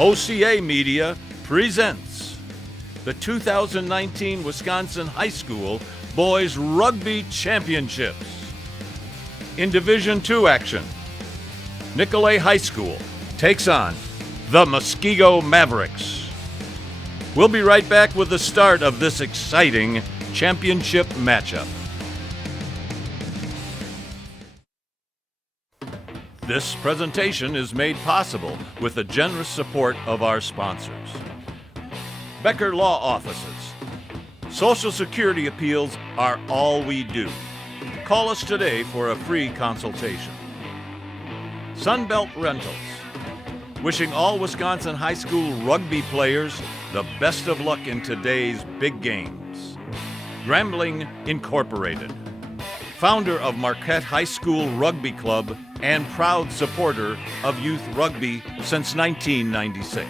OCAmedia presents the 2019 Wisconsin High School Boys Rugby Championships. In Division II action, Nicolet High School takes on the Muskego Mavericks. We'll be right back with the start of this exciting championship matchup. This presentation is made possible with the generous support of our sponsors. Becker Law Offices. Social Security appeals are all we do. Call us today for a free consultation. Sunbelt Rentals. Wishing all Wisconsin high school rugby players the best of luck in today's big games. Grambling Incorporated. Founder of Marquette High School Rugby Club and proud supporter of youth rugby since 1996.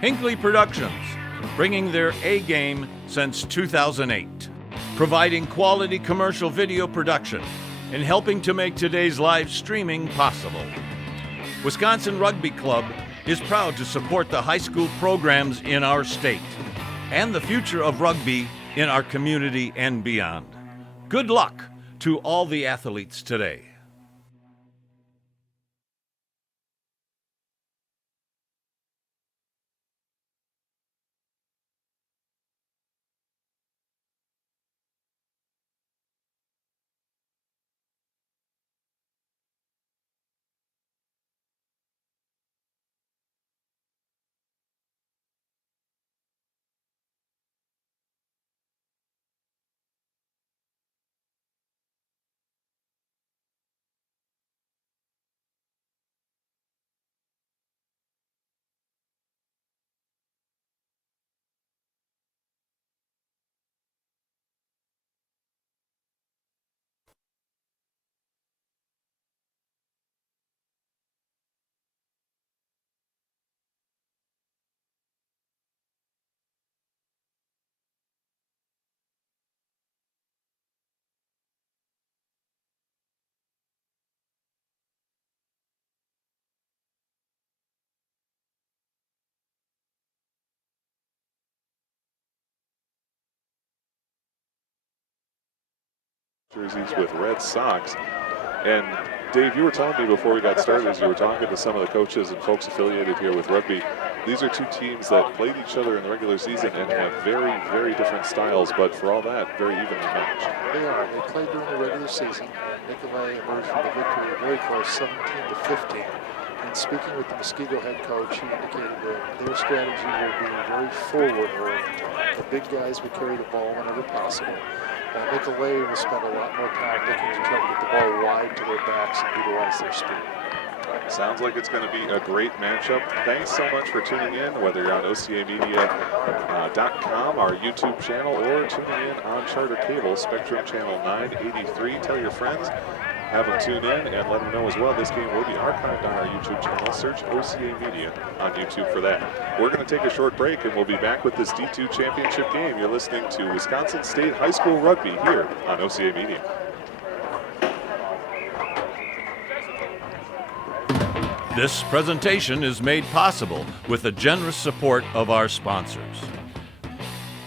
Hinckley Productions, bringing their A game since 2008, providing quality commercial video production and helping to make today's live streaming possible. Wisconsin Rugby Club is proud to support the high school programs in our state and the future of rugby in our community and beyond. Good luck to all the athletes today. Jerseys with red socks. And Dave, you were telling me before we got started, as you were talking to some of the coaches and folks affiliated here with rugby, these are two teams that played each other in the regular season and have very, very different styles, but for all that, very evenly matched. They are. They played during the regular season. Nicolet emerged from the victory very close, 17-15. And speaking with the Muskego head coach, he indicated that their strategy will be very forward-oriented. The big guys will carry the ball whenever possible. Nicolet will spend a lot more time looking to try to get the ball wide to their backs and utilize their speed. Sounds like it's going to be a great matchup. Thanks so much for tuning in, whether you're on OCAmedia.com, our YouTube channel, or tuning in on Charter Cable, Spectrum Channel 983. Tell your friends, have them tune in, and let them know as well this game will be archived on our YouTube channel. Search OCAmedia on YouTube for that. We're going to take a short break, and we'll be back with this D2 championship game. You're listening to Wisconsin State High School Rugby here on OCAmedia. This presentation is made possible with the generous support of our sponsors.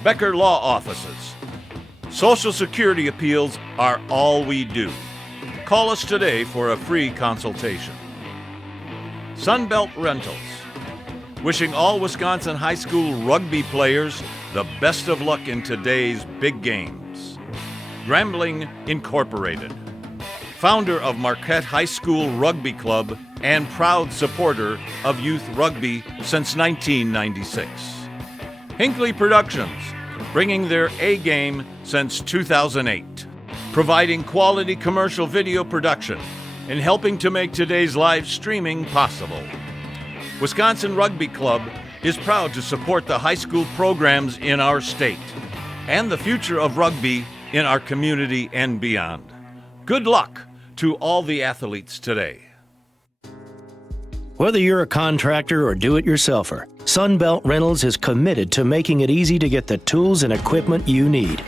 Becker Law Offices. Social Security appeals are all we do. Call us today for a free consultation. Sunbelt Rentals. Wishing all Wisconsin high school rugby players the best of luck in today's big games. Grambling Incorporated. Founder of Marquette High School Rugby Club and proud supporter of youth rugby since 1996. Hinckley Productions, bringing their A game since 2008, providing quality commercial video production and helping to make today's live streaming possible. Wisconsin Rugby Club is proud to support the high school programs in our state and the future of rugby in our community and beyond. Good luck to all the athletes today. Whether you're a contractor or do-it-yourselfer, Sunbelt Rentals is committed to making it easy to get the tools and equipment you need.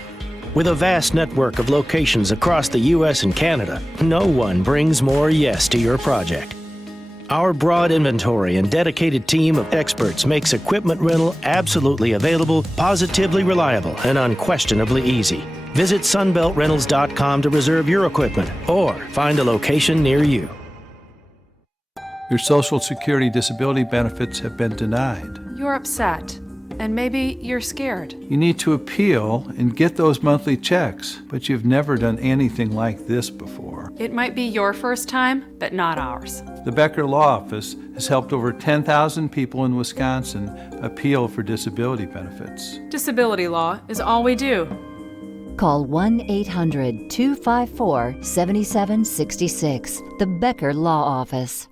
With a vast network of locations across the U.S. and Canada, no one brings more yes to your project. Our broad inventory and dedicated team of experts makes equipment rental absolutely available, positively reliable, and unquestionably easy. Visit sunbeltrentals.com to reserve your equipment or find a location near you. Your Social Security disability benefits have been denied. You're upset, and maybe you're scared. You need to appeal and get those monthly checks, but you've never done anything like this before. It might be your first time, but not ours. The Becker Law Office has helped over 10,000 people in Wisconsin appeal for disability benefits. Disability law is all we do. Call 1-800-254-7766, the Becker Law Office.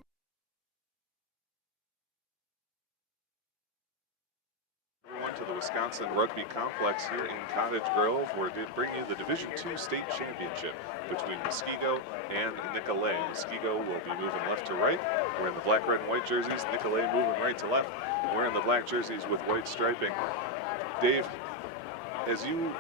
To the Wisconsin Rugby Complex here in Cottage Grove, where they bring you the Division II State Championship between Muskego and Nicolet. Muskego will be moving left to right. We're in the black, red, and white jerseys. Nicolet moving right to left. We're in the black jerseys with white striping. Dave, as you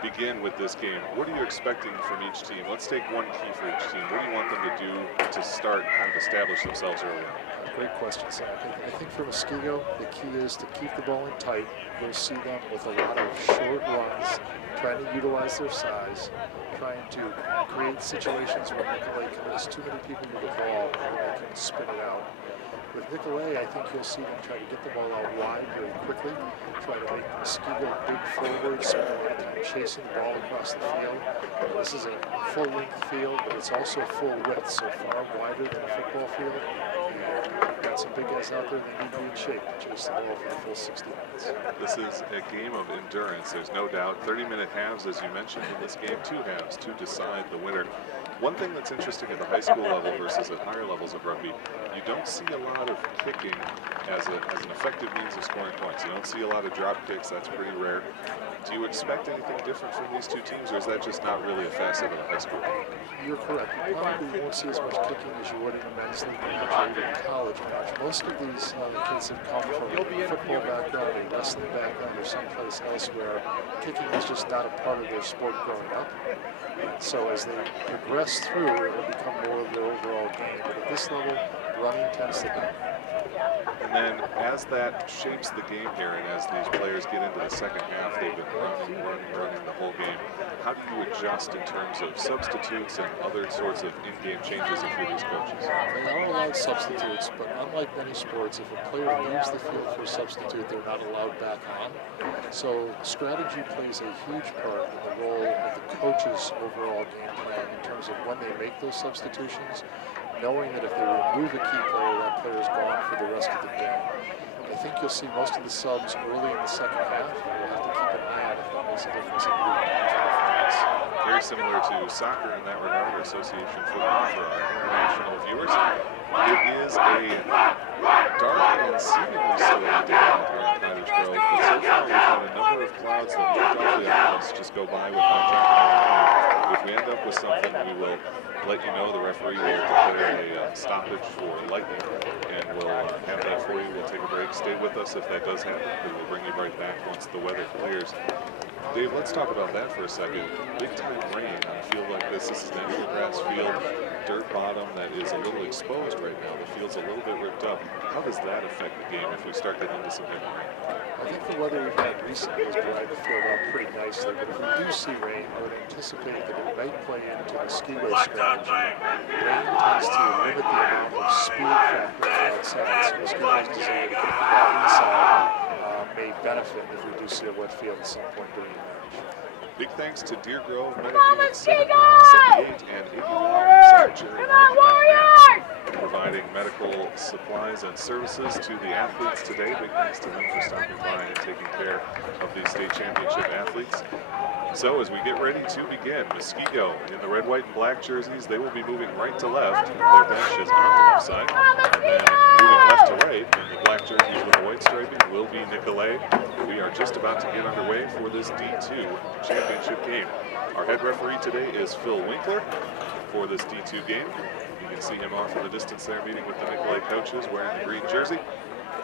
begin with this game, what are you expecting from each team? Let's take one key for each team. What do you want them to do to start kind of establish themselves early on? Great question, Sam. I think for Muskego, the key is to keep the ball in tight. You'll see them with a lot of short runs, trying to utilize their size, trying to create situations where Nicolet commits too many people to the ball and they can spin it out. With Nicolet, I think you'll see them try to get the ball out wide very quickly, try to make Muskego big forward, spend a lot of time chasing the ball across the field. This is a full-length field, but it's also full width, so far wider than a football field. And got some big guys out there, and they need to be in shape to chase the ball for the full 60 minutes. This is a game of endurance, there's no doubt. 30-minute halves, as you mentioned in this game, 2 halves to decide the winner. One thing that's interesting at the high school level versus at higher levels of rugby, you don't see a lot of kicking as an effective means of scoring points. You don't see a lot of drop kicks, that's pretty rare. Do you expect anything different from these two teams, or is that just not really a facet of the high school? You're correct. You probably won't see as much kicking as you would in a men's league match or even college match. Most of these kids have come from a football background, a wrestling background, or someplace else where kicking is just not a part of their sport growing up. So as they progress through, it will become more of their overall game. But at this level, running tends to be. And then as that shapes the game here, and as these players get into the second half, they've been running the whole game. How do you adjust in terms of substitutes and other sorts of in-game changes if you're these coaches? They are allowed substitutes, but unlike many sports, if a player leaves the field for a substitute, they're not allowed back on. So strategy plays a huge part in the role of the coach's overall game plan in terms of when they make those substitutions, knowing that if they remove a key player, that player is gone for the rest of the game. I think you'll see most of the subs early in the second half. We'll have to keep an eye on if that makes a difference in the performance. Very similar to soccer in that regard, or association football for our international viewers. It is a dark and seemingly sunny day out here in Cottage Grove, but so far we've had a number of clouds that look likely at us just go by without dropping any rain. If we end up with something, we will let you know. The referee will declare a stoppage for lightning, and we'll have that for you. We'll take a break. Stay with us if that does happen. We will bring you right back once the weather clears. Dave, let's talk about that for a second. Big time rain on a field like this. This is an natural grass field, dirt bottom that is a little exposed right now. The field's a little bit ripped up. How does that affect the game if we start getting into some heavy rain? I think the weather we've had recently has dried the field out pretty nicely, but if we do see rain, I would anticipate that it might play into the skiway strategy. Rain tends to limit the amount of speed factor outside, so Muskogo's desire to get the ball inside may benefit if we do see a wet field at some point during the match. Big thanks to Deer Grove Medical 78 and 81 providing medical supplies and services to the athletes today. Big thanks to them for stopping by and taking care of these state championship athletes. So as we get ready to begin, Muskego in the red, white, and black jerseys, they will be moving right to left. Their bench is on the left side. And then moving left to right in the black jerseys with the white striping will be Nicolet. We are just about to get underway for this D2 championship game. Our head referee today is Phil Winkler for this D2 game. You can see him off in the distance there meeting with the Nicolet coaches wearing the green jersey.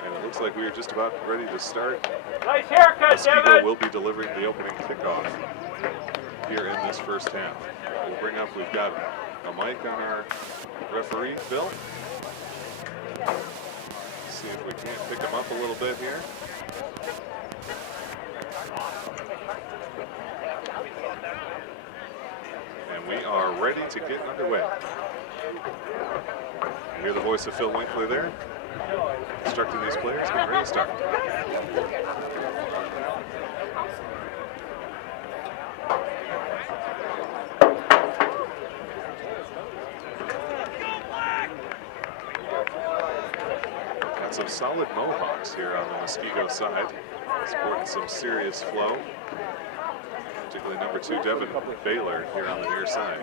And it looks like we are just about ready to start. Nice haircut, Muskego Devin. will be delivering the opening kickoff here in this first half. We've got a mic on our referee, Phil. See if we can't pick him up a little bit here. And we are ready to get underway. You hear the voice of Phil Winkler there, instructing these players, get ready to start. Got some solid mohawks here on the Muskego side, sporting some serious flow. Particularly number 2, Devin Baylor, here on the near side.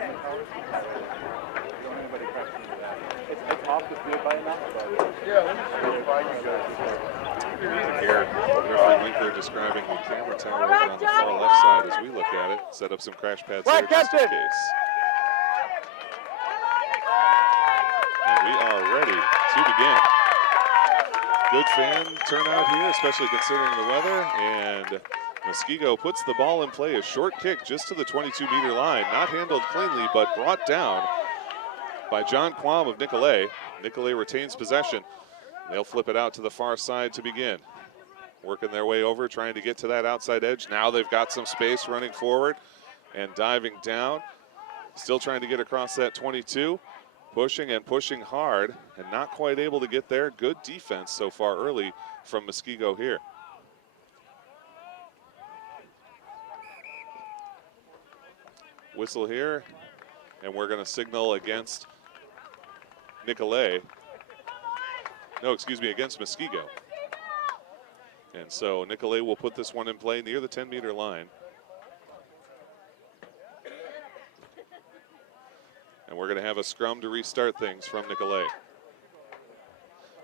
Here, referee Winkler describing the camera tower over on the far left side as we look at it. Set up some crash pads there just in case. And we are ready to begin. Good fan turnout here, especially considering the weather, and Muskego puts the ball in play, a short kick just to the 22-meter line, not handled cleanly, but brought down by John Quam of Nicolet. Nicolet retains possession. They'll flip it out to the far side to begin. Working their way over, trying to get to that outside edge. Now they've got some space running forward and diving down. Still trying to get across that 22. Pushing and pushing hard and not quite able to get there. Good defense so far early from Muskego here. Whistle here, and we're going to signal against Nicolet. No, excuse me, against Muskego. And so Nicolet will put this one in play near the 10-meter line. And we're going to have a scrum to restart things from Nicolet.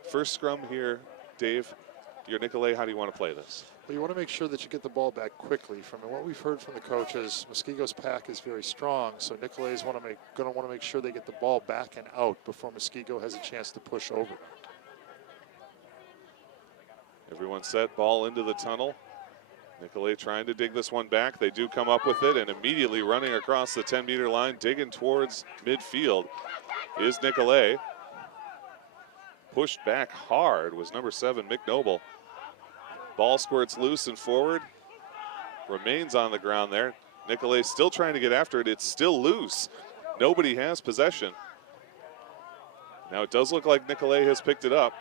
First scrum here, Dave. You're Nicolet, how do you want to play this? Well, you want to make sure that you get the ball back quickly. From what we've heard from the coaches, Muskego's pack is very strong, so Nicolet is going to want to make sure they get the ball back and out before Muskego has a chance to push over. Everyone set, ball into the tunnel. Nicolet trying to dig this one back. They do come up with it, and immediately running across the 10-meter line, digging towards midfield is Nicolet. Pushed back hard was number 7, Mick Noble. Ball squirts loose and forward. Remains on the ground there. Nicolet still trying to get after it. It's still loose. Nobody has possession. Now it does look like Nicolet has picked it up.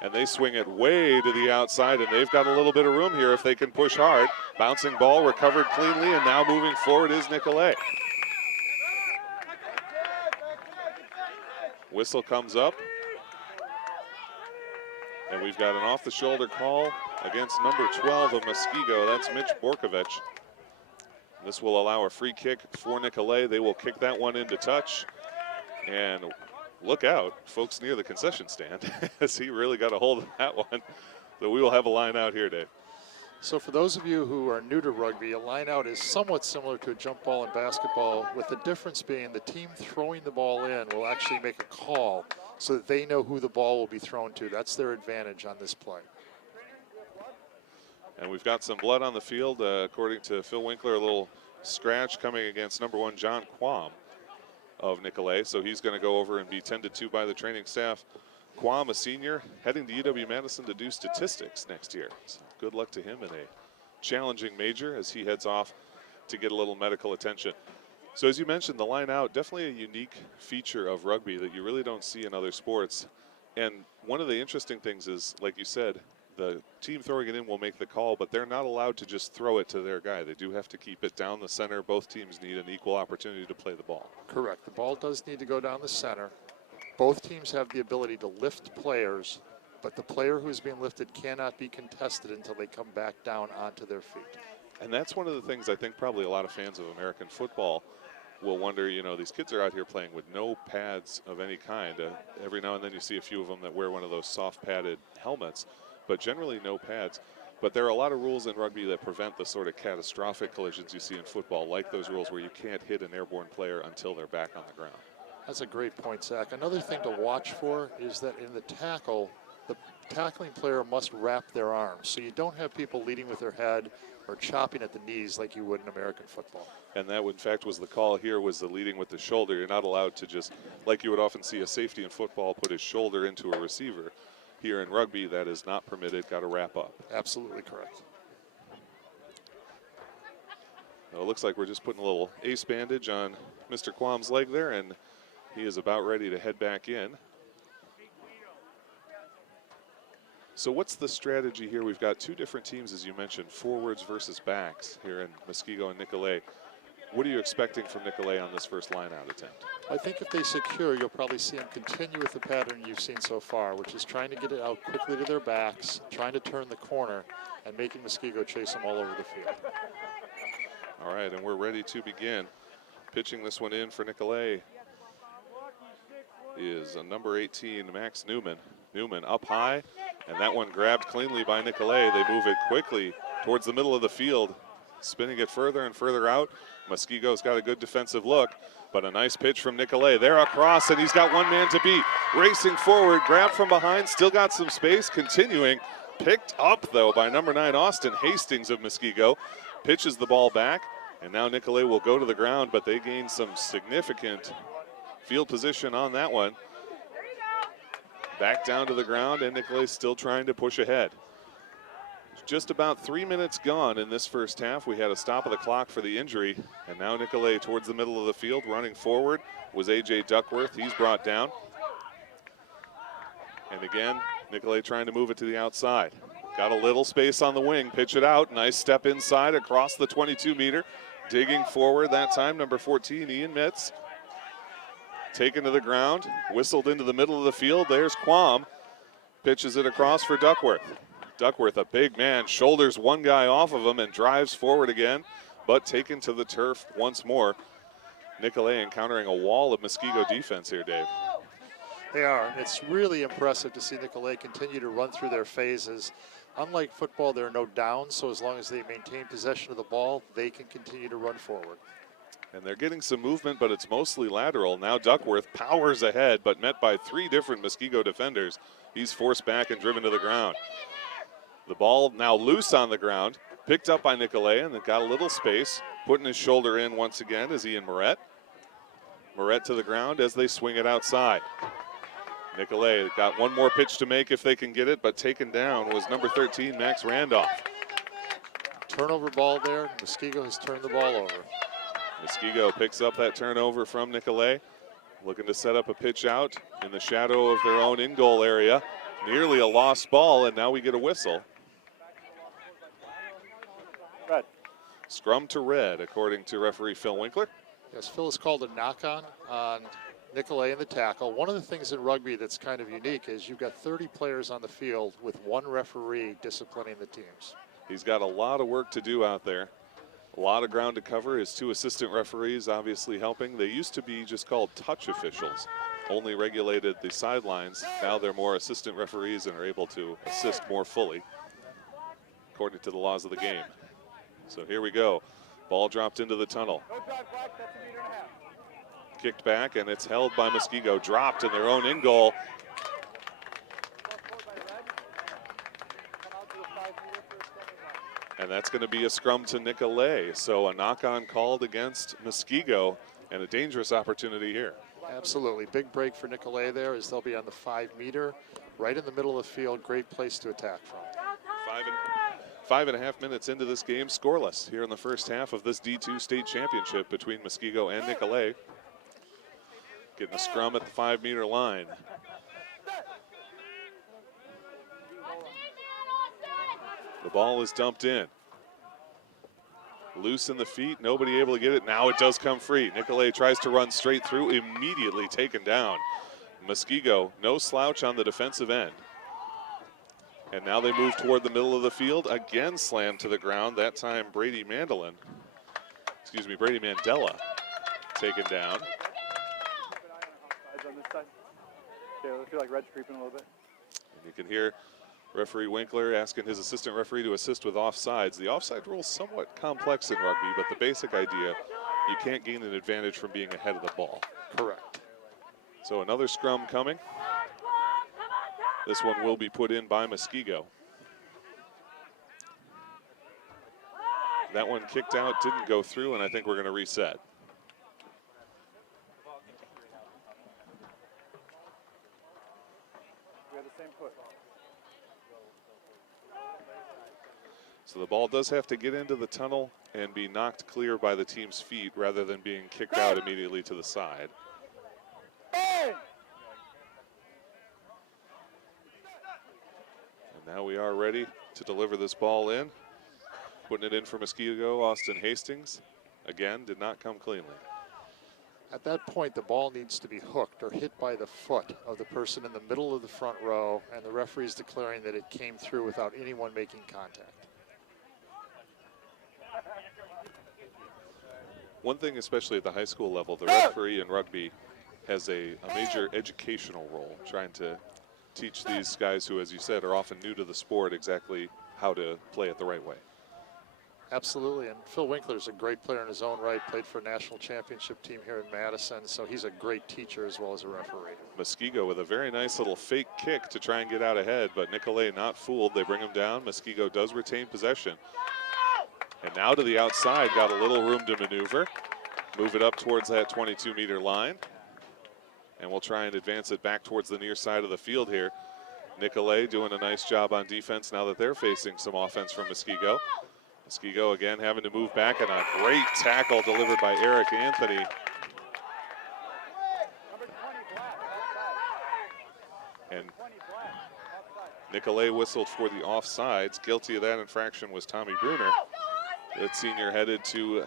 And they swing it way to the outside, and they've got a little bit of room here if they can push hard. Bouncing ball recovered cleanly, and now moving forward is Nicolet. Whistle comes up. And we've got an off-the-shoulder call against number 12 of Muskego. That's Mitch Borkovich. This will allow a free kick for Nicolet. They will kick that one into touch. And look out, folks near the concession stand, as he really got a hold of that one. So we will have a line out here, Dave. So for those of you who are new to rugby, a line out is somewhat similar to a jump ball in basketball, with the difference being the team throwing the ball in will actually make a call so that they know who the ball will be thrown to. That's their advantage on this play. And we've got some blood on the field, according to Phil Winkler, a little scratch coming against number 1, John Quam of Nicolet. So he's going to go over and be tended to by the training staff. Quam, a senior, heading to UW-Madison to do statistics next year. So good luck to him in a challenging major as he heads off to get a little medical attention. So as you mentioned, the line out, definitely a unique feature of rugby that you really don't see in other sports. And one of the interesting things is, like you said, the team throwing it in will make the call, but they're not allowed to just throw it to their guy. They do have to keep it down the center. Both teams need an equal opportunity to play the ball. Correct. The ball does need to go down the center. Both teams have the ability to lift players, but the player who's being lifted cannot be contested until they come back down onto their feet. And that's one of the things I think probably a lot of fans of American football will wonder, you know, these kids are out here playing with no pads of any kind. Every now and then you see a few of them that wear one of those soft padded helmets, but generally no pads. But there are a lot of rules in rugby that prevent the sort of catastrophic collisions you see in football, like those rules where you can't hit an airborne player until they're back on the ground. That's a great point, Zach. Another thing to watch for is that in the tackle, the tackling player must wrap their arms. So you don't have people leading with their head or chopping at the knees like you would in American football. And that, in fact, was the call here, was the leading with the shoulder. You're not allowed to just, like you would often see a safety in football, put his shoulder into a receiver. Here in rugby, that is not permitted. Got to wrap up. Absolutely correct. Well, it looks like we're just putting a little ace bandage on Mr. Quam's leg there, and he is about ready to head back in. So what's the strategy here? We've got two different teams, as you mentioned, forwards versus backs here in Muskego and Nicolet. What are you expecting from Nicolet on this first line-out attempt? I think if they secure, you'll probably see them continue with the pattern you've seen so far, which is trying to get it out quickly to their backs, trying to turn the corner, and making Muskego chase them all over the field. All right, and we're ready to begin. Pitching this one in for Nicolet is number 18, Max Newman. Newman up high, and that one grabbed cleanly by Nicolet. They move it quickly towards the middle of the field, spinning it further and further out. Muskego's got a good defensive look, but a nice pitch from Nicolet. They're across, and he's got one man to beat. Racing forward, grabbed from behind, still got some space, continuing. Picked up, though, by number 9, Austin Hastings of Muskego. Pitches the ball back, and now Nicolet will go to the ground, but they gain some significant field position on that one. Back down to the ground, and Nicolet still trying to push ahead. Just about 3 minutes gone in this first half. We had a stop of the clock for the injury, and now Nicolet towards the middle of the field. Running forward was A.J. Duckworth. He's brought down. And again, Nicolet trying to move it to the outside. Got a little space on the wing, pitch it out. Nice step inside across the 22-meter. Digging forward that time, number 14, Ian Mitz. Taken to the ground, whistled into the middle of the field. There's Quam. Pitches it across for Duckworth. Duckworth, a big man, shoulders one guy off of him and drives forward again, but taken to the turf once more. Nicolet encountering a wall of Muskego defense here, Dave. They are. It's really impressive to see Nicolet continue to run through their phases. Unlike football, there are no downs, so as long as they maintain possession of the ball, they can continue to run forward. And they're getting some movement, but it's mostly lateral. Now Duckworth powers ahead, but met by 3 different Muskego defenders. He's forced back and driven to the ground. The ball now loose on the ground, picked up by Nicolet, and they've got a little space. Putting his shoulder in once again is Ian Moret. Moret to the ground as they swing it outside. Nicolet got one more pitch to make if they can get it, but taken down was number 13, Max Randolph. Turnover ball there. Muskego has turned the ball over. Muskego picks up that turnover from Nicolet, looking to set up a pitch out in the shadow of their own in-goal area. Nearly a lost ball, and now we get a whistle. Red. Scrum to red, according to referee Phil Winkler. Yes, Phil has called a knock-on on Nicolet in the tackle. One of the things in rugby that's kind of unique is you've got 30 players on the field with one referee disciplining the teams. He's got a lot of work to do out there. A lot of ground to cover. His 2 assistant referees obviously helping. They used to be just called touch officials, only regulated the sidelines. Now they're more assistant referees and are able to assist more fully, according to the laws of the game. So here we go. Ball dropped into the tunnel. Kicked back, and it's held by Muskego. Dropped in their own in goal. And that's going to be a scrum to Nicolet. So a knock-on called against Muskego, and a dangerous opportunity here. Absolutely. Big break for Nicolet there as they'll be on the 5-meter, right in the middle of the field. Great place to attack from. 5.5 minutes into this game, scoreless here in the first half of this D2 state championship between Muskego and Nicolet. Getting a scrum at the 5-meter line. The ball is dumped in. Loose in the feet, nobody able to get it. Now it does come free. Nicolet tries to run straight through, immediately taken down. Muskego, no slouch on the defensive end. And now they move toward the middle of the field. Again slammed to the ground, that time Brady Mandela taken down. On this side. Okay, I feel like red's creeping a little bit. And you can hear referee Winkler asking his assistant referee to assist with offsides. The offside rule is somewhat complex in rugby, but the basic idea, you can't gain an advantage from being ahead of the ball. Correct. So another scrum coming. This one will be put in by Muskego. That one kicked out, didn't go through, and I think we're going to reset. We have the same foot. So the ball does have to get into the tunnel and be knocked clear by the team's feet rather than being kicked out immediately to the side. And now we are ready to deliver this ball in. Putting it in for Muskego, Austin Hastings. Again, did not come cleanly. At that point, the ball needs to be hooked or hit by the foot of the person in the middle of the front row, and the referee is declaring that it came through without anyone making contact. One thing, especially at the high school level, the referee in rugby has a major educational role, trying to teach these guys who, as you said, are often new to the sport exactly how to play it the right way. Absolutely, and Phil Winkler's a great player in his own right, played for a national championship team here in Madison, so he's a great teacher as well as a referee. Muskego with a very nice little fake kick to try and get out ahead, but Nicolet not fooled. They bring him down. Muskego does retain possession. And now to the outside, got a little room to maneuver. Move it up towards that 22-meter line. And we'll try and advance it back towards the near side of the field here. Nicolet doing a nice job on defense now that they're facing some offense from Muskego. Muskego again having to move back, and a great tackle delivered by Eric Anthony. And Nicolet whistled for the offsides. Guilty of that infraction was Tommy Bruner. The senior headed to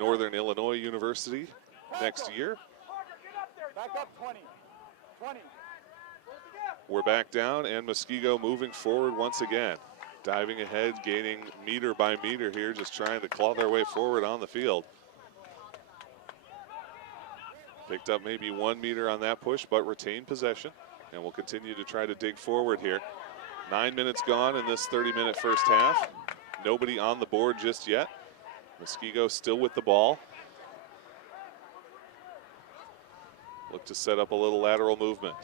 Northern Illinois University next year. Back up 20. 20. We're back down, and Muskego moving forward once again. Diving ahead, gaining meter by meter here, just trying to claw their way forward on the field. Picked up maybe 1 meter on that push, but retained possession. And we'll continue to try to dig forward here. 9 minutes gone in this 30-minute first half. Nobody on the board just yet. Muskego still with the ball. Look to set up a little lateral movement.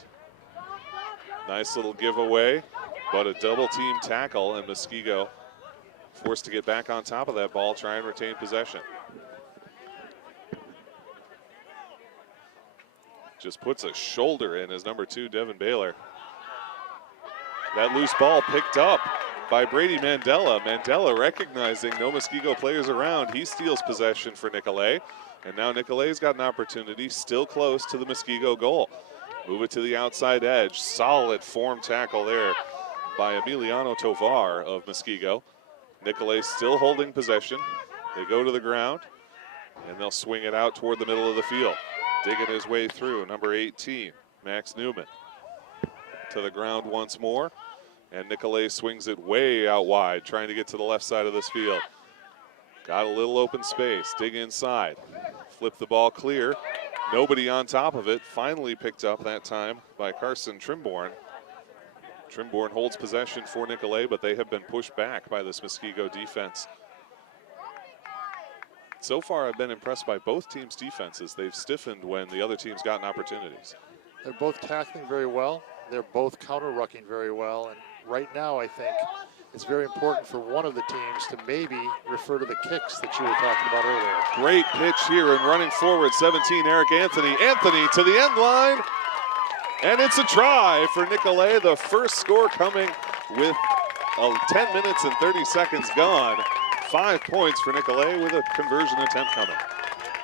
Nice little giveaway, but a double team tackle, and Muskego forced to get back on top of that ball, try and retain possession. Just puts a shoulder in as number 2, Devin Baylor. That loose ball picked up by Brady Mandela. Mandela recognizing no Muskego players around. He steals possession for Nicolet. And now Nicolet's got an opportunity, still close to the Muskego goal. Move it to the outside edge. Solid form tackle there by Emiliano Tovar of Muskego. Nicolet still holding possession. They go to the ground, and they'll swing it out toward the middle of the field. Digging his way through, number 18, Max Newman. To the ground once more, and Nicolet swings it way out wide, trying to get to the left side of this field. Got a little open space, dig inside, flip the ball clear. Nobody on top of it, finally picked up that time by Carson Trimborn. Trimborn holds possession for Nicolet, but they have been pushed back by this Muskego defense. So far, I've been impressed by both teams' defenses. They've stiffened when the other team's gotten opportunities. They're both tackling very well. They're both counter-rucking very well. And right now, I think it's very important for one of the teams to maybe refer to the kicks that you were talking about earlier. Great pitch here and running forward, 17, Eric Anthony. Anthony to the end line. And it's a try for Nicolet. The first score coming with 10 minutes and 30 seconds gone. 5 points for Nicolet with a conversion attempt coming.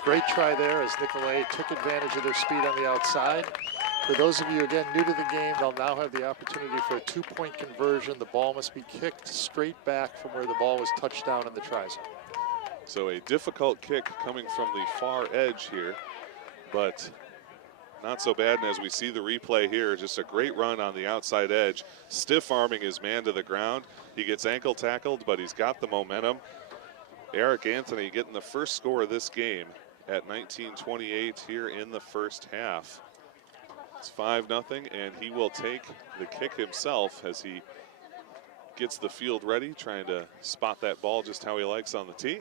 Great try there as Nicolet took advantage of their speed on the outside. For those of you, again, new to the game, they'll now have the opportunity for a 2-point conversion. The ball must be kicked straight back from where the ball was touched down in the try zone. So a difficult kick coming from the far edge here, but not so bad. And as we see the replay here, just a great run on the outside edge, stiff arming his man to the ground. He gets ankle tackled, but he's got the momentum. Eric Anthony getting the first score of this game at 19:28 here in the first half. It's 5-0, and he will take the kick himself as he gets the field ready, trying to spot that ball just how he likes on the tee.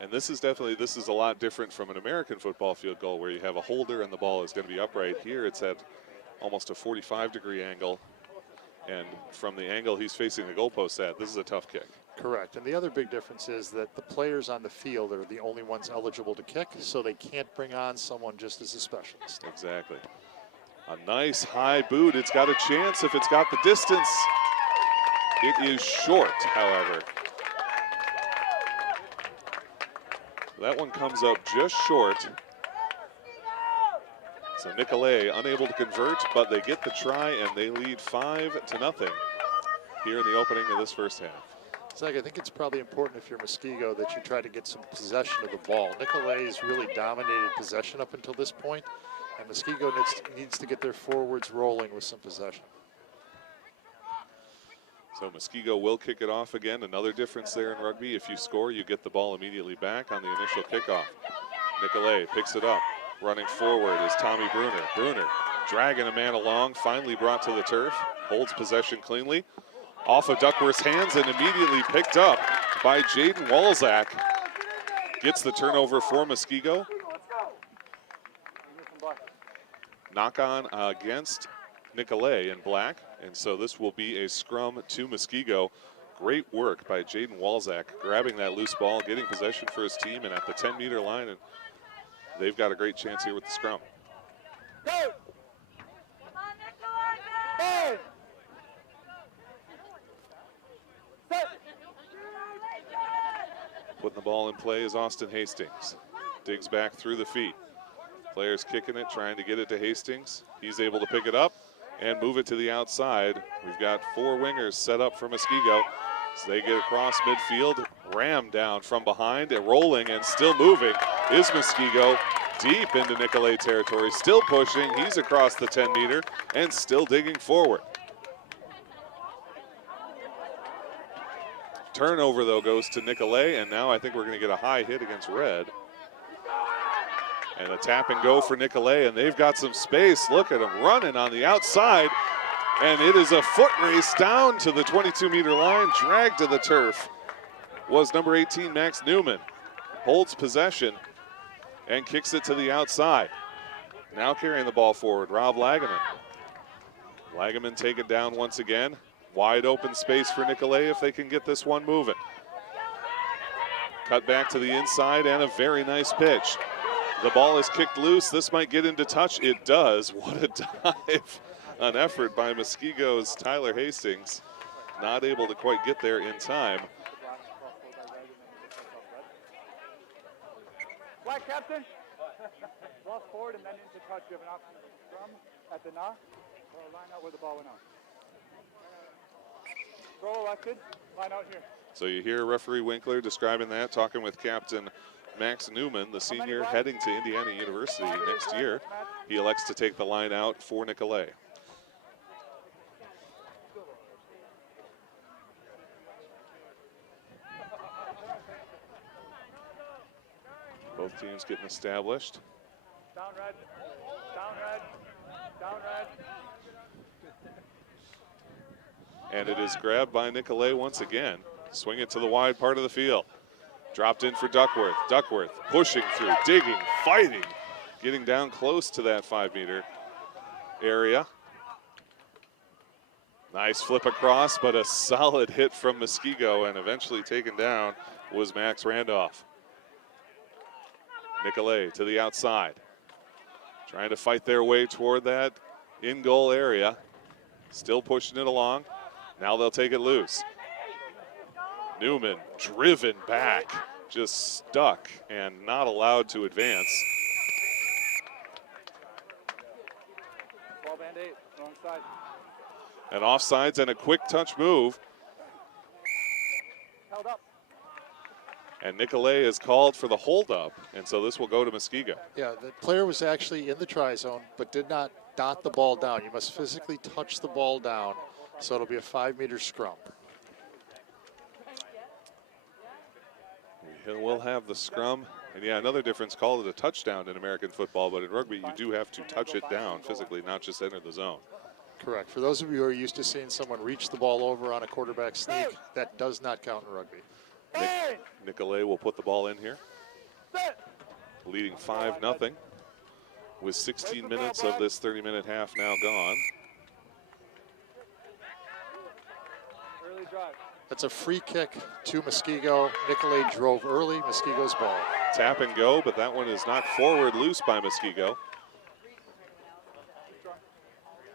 And this is a lot different from an American football field goal where you have a holder and the ball is going to be upright. Here it's at almost a 45-degree angle, and from the angle he's facing the goalpost at, this is a tough kick. Correct. And the other big difference is that the players on the field are the only ones eligible to kick, so they can't bring on someone just as a specialist. Exactly. A nice high boot. It's got a chance if it's got the distance. It is short, however. That one comes up just short. So Nicolet unable to convert, but they get the try and they lead 5-0 here in the opening of this first half. Zach, I think it's probably important if you're Muskego that you try to get some possession of the ball. Nicolet's really dominated possession up until this point, and Muskego needs to get their forwards rolling with some possession. So Muskego will kick it off again. Another difference there in rugby. If you score, you get the ball immediately back on the initial kickoff. Nicolet picks it up. Running forward is Tommy Bruner. Bruner dragging a man along, finally brought to the turf, holds possession cleanly. Off of Duckworth's hands and immediately picked up by Jaden Walzak. Gets the turnover for Muskego. Knock on against Nicolet in black, and so this will be a scrum to Muskego. Great work by Jaden Walzak, grabbing that loose ball, getting possession for his team, and at the 10-meter line, and they've got a great chance here with the scrum. Putting the ball in play is Austin Hastings. Digs back through the feet. Players kicking it, trying to get it to Hastings. He's able to pick it up and move it to the outside. We've got 4 wingers set up for Muskego. So they get across midfield, ram down from behind, and rolling and still moving is Muskego. Deep into Nicolet territory, still pushing. He's across the 10-meter and still digging forward. Turnover, though, goes to Nicolet, and now I think we're going to get a high hit against Red. And a tap and go for Nicolet, and they've got some space. Look at him running on the outside, and it is a foot race down to the 22-meter line, dragged to the turf. Was number 18, Max Newman. Holds possession and kicks it to the outside. Now carrying the ball forward, Rob Lagaman. Lagaman taken down once again. Wide open space for Nicolet if they can get this one moving. Cut back to the inside and a very nice pitch. The ball is kicked loose. This might get into touch. It does. What a dive. An effort by Muskego's Tyler Hastings. Not able to quite get there in time. Black captain. Cross forward and then into touch. You have an option from at the knock or line out where the ball went out. Throw elected. Line out here. So you hear referee Winkler describing that, talking with Captain Max Newman, the senior heading to Indiana University next year. He elects to take the line out for Nicolet. Both teams getting established. Down red. Down red. Down red. And it is grabbed by Nicolet once again. Swing it to the wide part of the field. Dropped in for Duckworth. Duckworth pushing through, digging, fighting, getting down close to that 5-meter area. Nice flip across, but a solid hit from Muskego, and eventually taken down was Max Randolph. Nicolet to the outside. Trying to fight their way toward that in-goal area. Still pushing it along. Now they'll take it loose. Newman driven back, just stuck and not allowed to advance. Ball band 8, wrong side. And offsides and a quick touch move. Held up. And Nicolet is called for the holdup, and so this will go to Muskego. Yeah, the player was actually in the try zone, but did not dot the ball down. You must physically touch the ball down, so it'll be a 5-meter scrum. We'll have the scrum. And yeah, another difference, call it a touchdown in American football, but in rugby you do have to touch it down physically, not just enter the zone. Correct. For those of you who are used to seeing someone reach the ball over on a quarterback sneak, that does not count in rugby. Nicolet will put the ball in here. leading 5-0 with 16 minutes of this 30-minute half now gone. Early drive. That's a free kick to Muskego. Nicolet drove early. Muskego's ball. Tap and go, but that one is knocked forward loose by Muskego.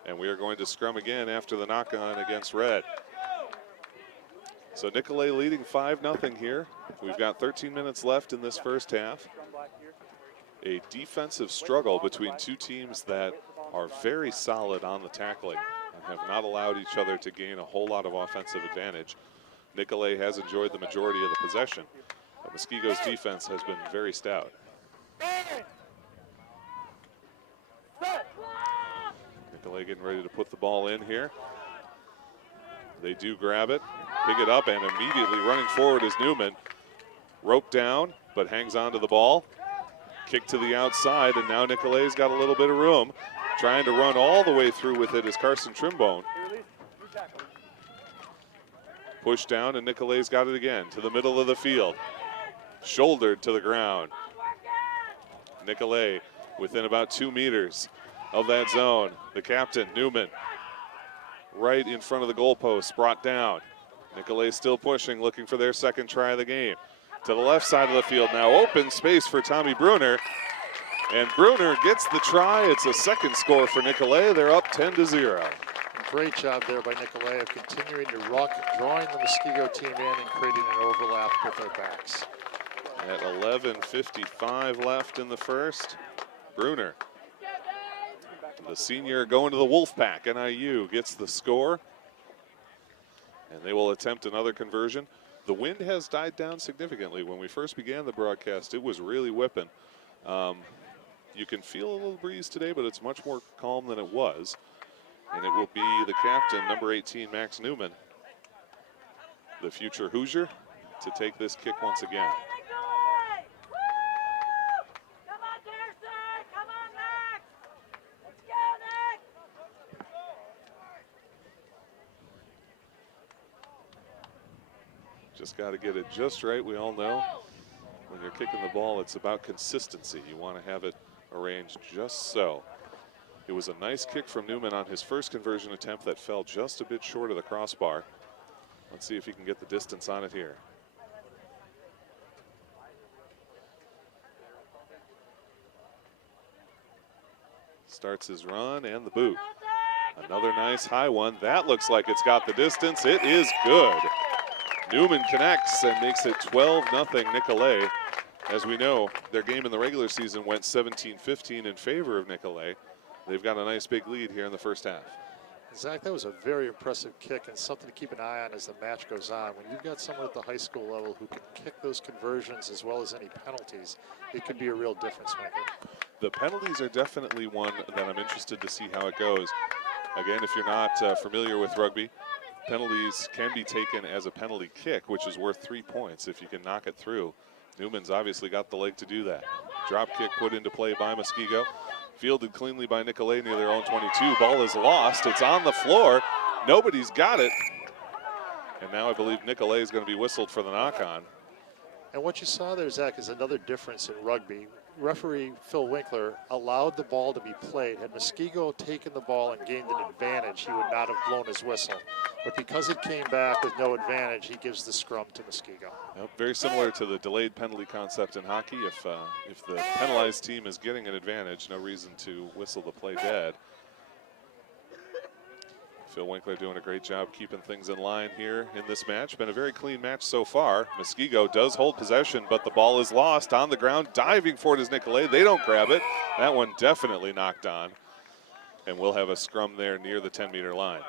And we are going to scrum again after the knock-on against Red. So Nicolet leading 5-0 here. We've got 13 minutes left in this first half. A defensive struggle between two teams that are very solid on the tackling and have not allowed each other to gain a whole lot of offensive advantage. Nicolet has enjoyed the majority of the possession, but Muskego's defense has been very stout. Nicolet getting ready to put the ball in here. They do grab it, pick it up, and immediately running forward is Newman. Roped down, but hangs on to the ball. Kick to the outside, and now Nicolet's got a little bit of room. Trying to run all the way through with it is Carson Trimbone. Pushed down, and Nicolet's got it again to the middle of the field. Shouldered to the ground. Nicolet within about 2 meters of that zone. The captain, Newman, right in front of the goalpost, brought down. Nicolet still pushing, looking for their second try of the game. To the left side of the field now, open space for Tommy Bruner. And Bruner gets the try. It's a second score for Nicolet. They're up 10-0. Great job there by Nicolet of continuing to ruck, drawing the Muskego team in and creating an overlap with their backs. At 11:55 left in the first, Bruner, the senior going to the Wolfpack, NIU, gets the score. And they will attempt another conversion. The wind has died down significantly. When we first began the broadcast, it was really whipping. You can feel a little breeze today, but it's much more calm than it was. And it will be the captain, number 18, Max Newman, the future Hoosier, to take this kick once again. Just got to get it just right. We all know when you're kicking the ball, it's about consistency. You want to have it arranged just so. It was a nice kick from Newman on his first conversion attempt that fell just a bit short of the crossbar. Let's see if he can get the distance on it here. Starts his run and the boot. Another nice high one. That looks like it's got the distance. It is good. Newman connects and makes it 12-0 Nicolet. As we know, their game in the regular season went 17-15 in favor of Nicolet. They've got a nice big lead here in the first half. Zach, that was a very impressive kick and something to keep an eye on as the match goes on. When you've got someone at the high school level who can kick those conversions as well as any penalties, it could be a real difference maker. The penalties are definitely one that I'm interested to see how it goes. Again, if you're not familiar with rugby, penalties can be taken as a penalty kick, which is worth 3 points if you can knock it through. Newman's obviously got the leg to do that. Drop kick put into play by Muskego. Fielded cleanly by Nicolet near their own 22. Ball is lost. It's on the floor. Nobody's got it. And now I believe Nicolet is going to be whistled for the knock-on. And what you saw there, Zach, is another difference in rugby. Referee Phil Winkler allowed the ball to be played. Had Muskego taken the ball and gained an advantage, he would not have blown his whistle. But because it came back with no advantage, he gives the scrum to Muskego. Yep, very similar to the delayed penalty concept in hockey. If the penalized team is getting an advantage, no reason to whistle the play dead. Phil Winkler doing a great job keeping things in line here in this match. Been a very clean match so far. Muskego does hold possession, but the ball is lost on the ground. Diving for it is Nicolet. They don't grab it. That one definitely knocked on. And we'll have a scrum there near the 10-meter line.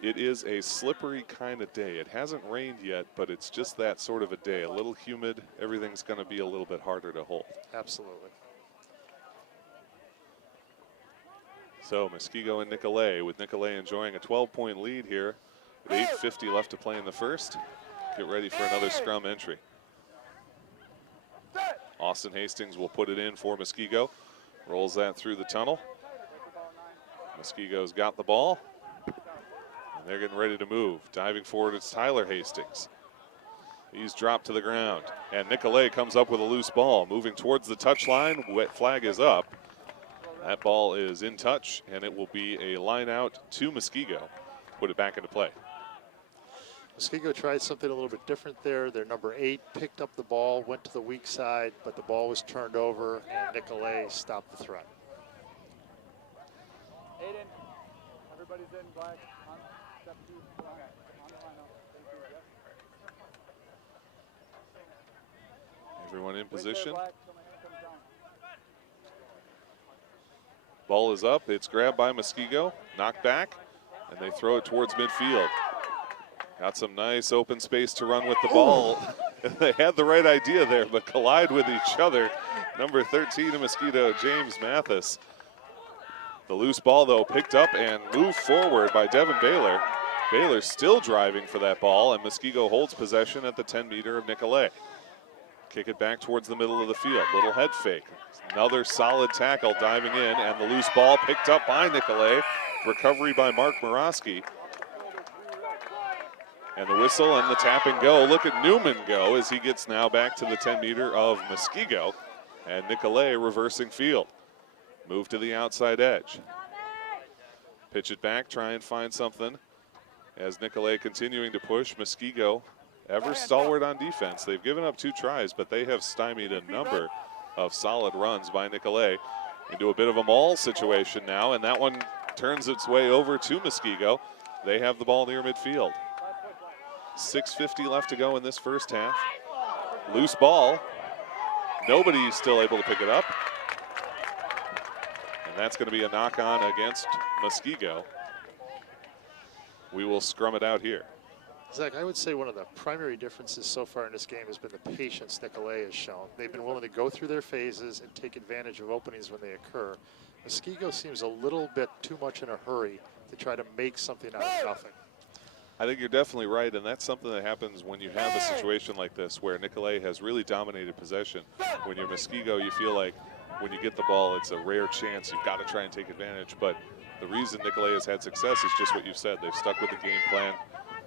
It is a slippery kind of day. It hasn't rained yet, but it's just that sort of a day. A little humid. Everything's going to be a little bit harder to hold. Absolutely. So Muskego and Nicolet, with Nicolet enjoying a 12-point lead here with 8:50 left to play in the first. Get ready for another scrum entry. Austin Hastings will put it in for Muskego. Rolls that through the tunnel. Muskego's got the ball. And they're getting ready to move. Diving forward, it's Tyler Hastings. He's dropped to the ground. And Nicolet comes up with a loose ball. Moving towards the touchline. Wet flag is up. That ball is in touch, and it will be a line out to Muskego. Put it back into play. Muskego tried something a little bit different there. Their number 8 picked up the ball, went to the weak side, but the ball was turned over, and Nicolet stopped the threat. 8 in. Everybody's in black. On step 2. On the line out. Thank you. Yep. Everyone in Wait there, position. black, till my hand comes down. Ball is up. It's grabbed by Muskego. Knocked back, and they throw it towards midfield. Got some nice open space to run with the ball. They had the right idea there, but collide with each other. Number 13 of Muskego, James Mathis. The loose ball, though, picked up and moved forward by Devin Baylor. Baylor still driving for that ball, and Muskego holds possession at the 10-meter of Nicolet. Kick it back towards the middle of the field. Little head fake. Another solid tackle diving in, and the loose ball picked up by Nicolet. Recovery by Mark Morosky. And the whistle and the tap and go. Look at Newman go as he gets now back to the 10-meter of Muskego. And Nicolet reversing field. Move to the outside edge. Pitch it back, try and find something. As Nicolet continuing to push, Muskego ever stalwart on defense. They've given up 2 tries, but they have stymied a number of solid runs by Nicolet into a bit of a maul situation now, and that one turns its way over to Muskego. They have the ball near midfield. 6:50 left to go in this first half. Loose ball. Nobody's still able to pick it up. And that's going to be a knock on against Muskego. We will scrum it out here. Zach, I would say one of the primary differences so far in this game has been the patience Nicolet has shown. They've been willing to go through their phases and take advantage of openings when they occur. Muskego seems a little bit too much in a hurry to try to make something out of nothing. I think you're definitely right, and that's something that happens when you have a situation like this where Nicolet has really dominated possession. When you're Muskego, you feel like when you get the ball, it's a rare chance. You've got to try and take advantage, but the reason Nicolet has had success is just what you said. They've stuck with the game plan,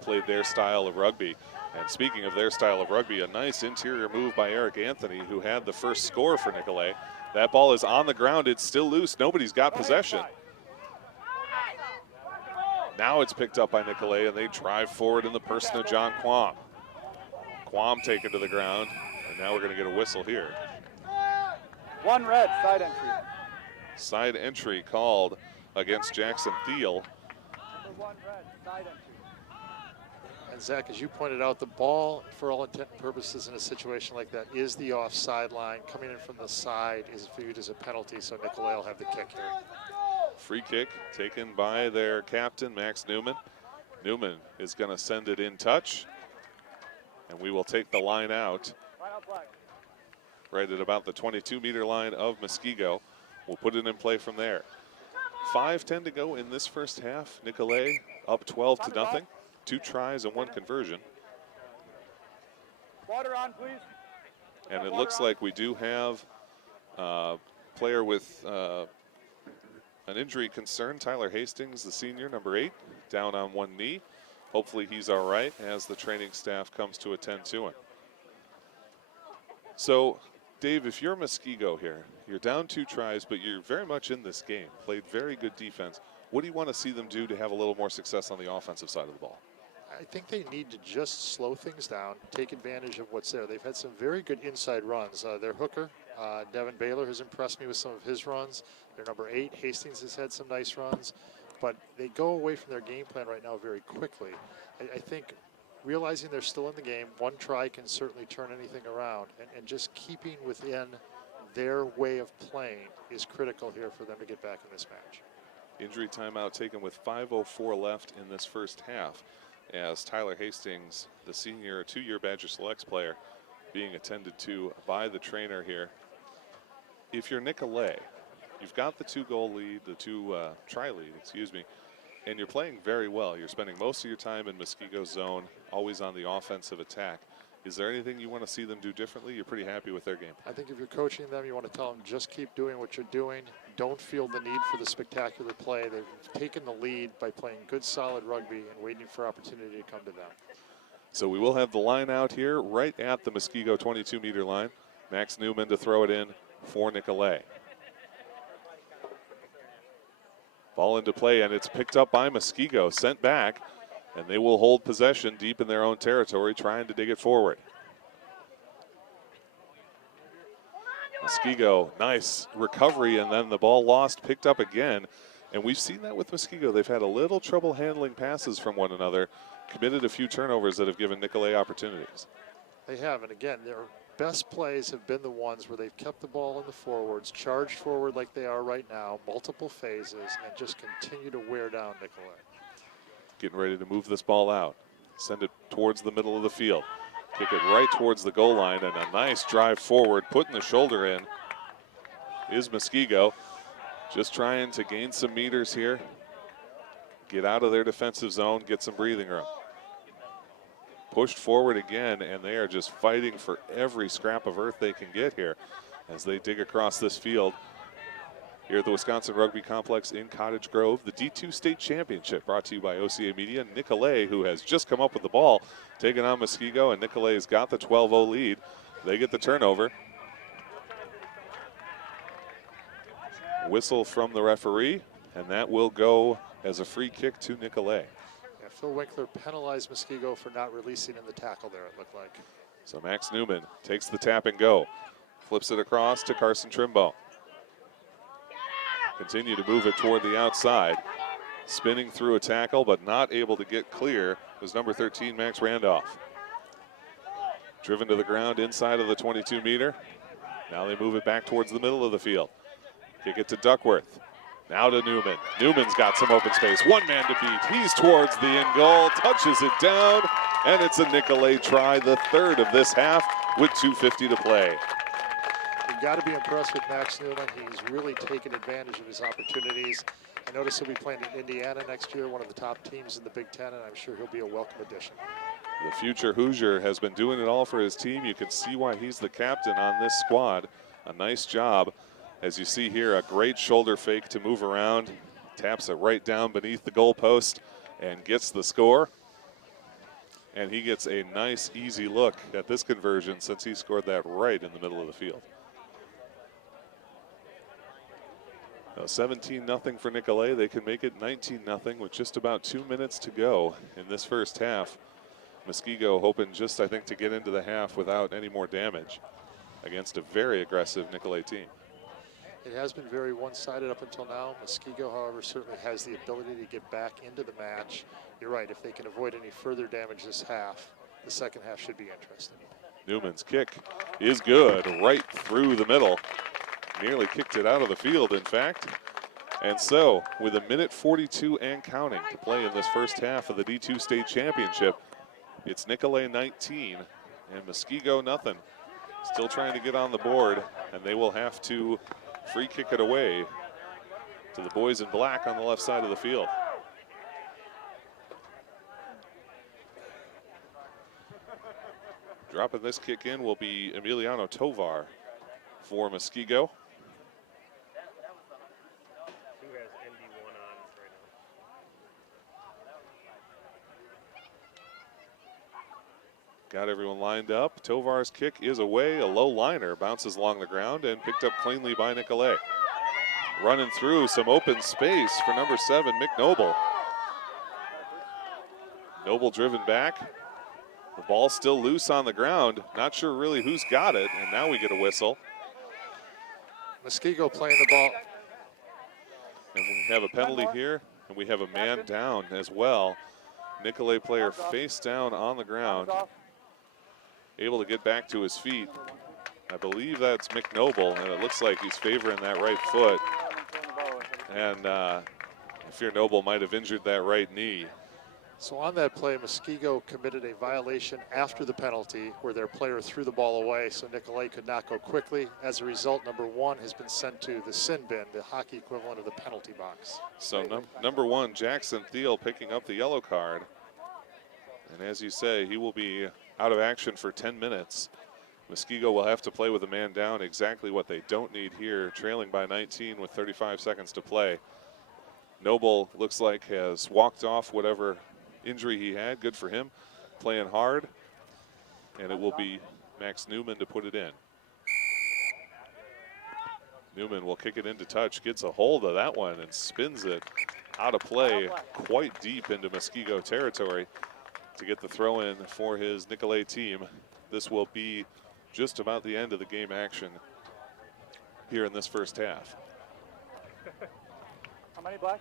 played their style of rugby. And speaking of their style of rugby, a nice interior move by Eric Anthony, who had the first score for Nicolet. That ball is on the ground. It's still loose. Nobody's got possession. Now it's picked up by Nicolet, and they drive forward in the person of John Quam. Quam taken to the ground, and now we're going to get a whistle here. 1 red, side entry. Side entry called against Jackson Thiel. Number 1 red, side entry. And Zach, as you pointed out, the ball, for all intent and purposes in a situation like that, is the offside line. Coming in from the side is viewed as a penalty, so Nicolet will have the kick here. Free kick taken by their captain, Max Newman. Newman is going to send it in touch, and we will take the line out right at about the 22-meter line of Muskego. We'll put it in play from there. 5:10 to go in this first half. Nicolet up 12-0. 2 tries and 1 conversion. Water on, please. And it looks like we do have a player with an injury concern. Tyler Hastings, the senior, number 8, down on 1 knee. Hopefully he's all right as the training staff comes to attend to him. So, Dave, if you're Muskego here, you're down 2 tries, but you're very much in this game. Played very good defense. What do you want to see them do to have a little more success on the offensive side of the ball? I think they need to just slow things down, take advantage of what's there. They've had some very good inside runs. Their hooker, Devin Baylor, has impressed me with some of his runs. Their number 8, Hastings, has had some nice runs. But they go away from their game plan right now very quickly. I think realizing they're still in the game, 1 try can certainly turn anything around. And just keeping within their way of playing is critical here for them to get back in this match. Injury timeout taken with 5:04 left in this first half, as Tyler Hastings, the senior 2-year Badger Selects player, being attended to by the trainer here. If you're Nicolet, you've got the 2-goal lead, the 2 try lead, excuse me, and you're playing very well. You're spending most of your time in Muskego's zone, always on the offensive attack. Is there anything you want to see them do differently? You're pretty happy with their game. I think if you're coaching them, you want to tell them just keep doing what you're doing. Don't feel the need for the spectacular play. They've taken the lead by playing good, solid rugby and waiting for opportunity to come to them. So we will have the line out here right at the Muskego 22-meter line. Max Newman to throw it in for Nicolet. Ball into play, and it's picked up by Muskego, sent back, and they will hold possession deep in their own territory, trying to dig it forward. Muskego, nice recovery, and then the ball lost, picked up again. And we've seen that with Muskego. They've had a little trouble handling passes from one another, committed a few turnovers that have given Nicolet opportunities. They have, and again, their best plays have been the ones where they've kept the ball in the forwards, charged forward like they are right now, multiple phases, and just continue to wear down Nicolet. Getting ready to move this ball out. Send it towards the middle of the field. Kick it right towards the goal line, and a nice drive forward, putting the shoulder in is Muskego. Just trying to gain some meters here, get out of their defensive zone, get some breathing room. Pushed forward again, and they are just fighting for every scrap of earth they can get here as they dig across this field here at the Wisconsin Rugby Complex in Cottage Grove. The D2 State Championship brought to you by OCAmedia. Nicolet, who has just come up with the ball, taking on Muskego, and Nicolet's got the 12-0 lead. They get the turnover. Whistle from the referee, and that will go as a free kick to Nicolet. Yeah, Phil Winkler penalized Muskego for not releasing in the tackle there, it looked like. So Max Newman takes the tap and go. Flips it across to Carson Trimbo. Continue to move it toward the outside. Spinning through a tackle, but not able to get clear was number 13, Max Randolph. Driven to the ground inside of the 22-meter. Now they move it back towards the middle of the field. Kick it to Duckworth. Now to Newman. Newman's got some open space. One man to beat. He's towards the end goal, touches it down, and it's a Nicolet try, the third of this half with 2:50 to play. You've got to be impressed with Max Newman. He's really taken advantage of his opportunities. I notice he'll be playing in Indiana next year, one of the top teams in the Big Ten, and I'm sure he'll be a welcome addition. The future Hoosier has been doing it all for his team. You can see why he's the captain on this squad. A nice job. As you see here, a great shoulder fake to move around. Taps it right down beneath the goalpost and gets the score. And he gets a nice, easy look at this conversion since he scored that right in the middle of the field. 17-0 for Nicolet. They can make it 19-0 with just about 2 minutes to go in this first half. Muskego hoping just, I think, to get into the half without any more damage against a very aggressive Nicolet team. It has been very one-sided up until now. Muskego, however, certainly has the ability to get back into the match. You're right, if they can avoid any further damage this half, the second half should be interesting. Newman's kick is good, right through the middle. Nearly kicked it out of the field, in fact. And so, with 1:42 and counting to play in this first half of the D2 State Championship, it's Nicolet 19 and Muskego nothing. Still trying to get on the board, and they will have to free kick it away to the boys in black on the left side of the field. Dropping this kick in will be Emiliano Tovar for Muskego. Got everyone lined up. Tovar's kick is away. A low liner bounces along the ground and picked up cleanly by Nicolet. Running through some open space for number 7, Mick Noble. Noble driven back. The ball still loose on the ground. Not sure really who's got it, and now we get a whistle. Muskego playing the ball. And we have a penalty here, and we have a man down as well. Nicolet player face down on the ground. Able to get back to his feet. I believe that's Mick Noble, and it looks like he's favoring that right foot. And I fear Noble might have injured that right knee. So on that play, Muskego committed a violation after the penalty where their player threw the ball away, so Nicolet could not go quickly. As a result, number 1 has been sent to the sin bin, the hockey equivalent of the penalty box. So number 1, Jackson Thiel, picking up the yellow card. And as you say, he will be out of action for 10 minutes. Muskego will have to play with a man down, exactly what they don't need here, trailing by 19 with 35 seconds to play. Noble looks like has walked off whatever injury he had. Good for him. playing hard, and it will be Max Newman to put it in. Newman will kick it into touch, gets a hold of that one and spins it out of play quite deep into Muskego territory to get the throw in for his Nicolet team. This will be just about the end of the game action here in this first half. How many black?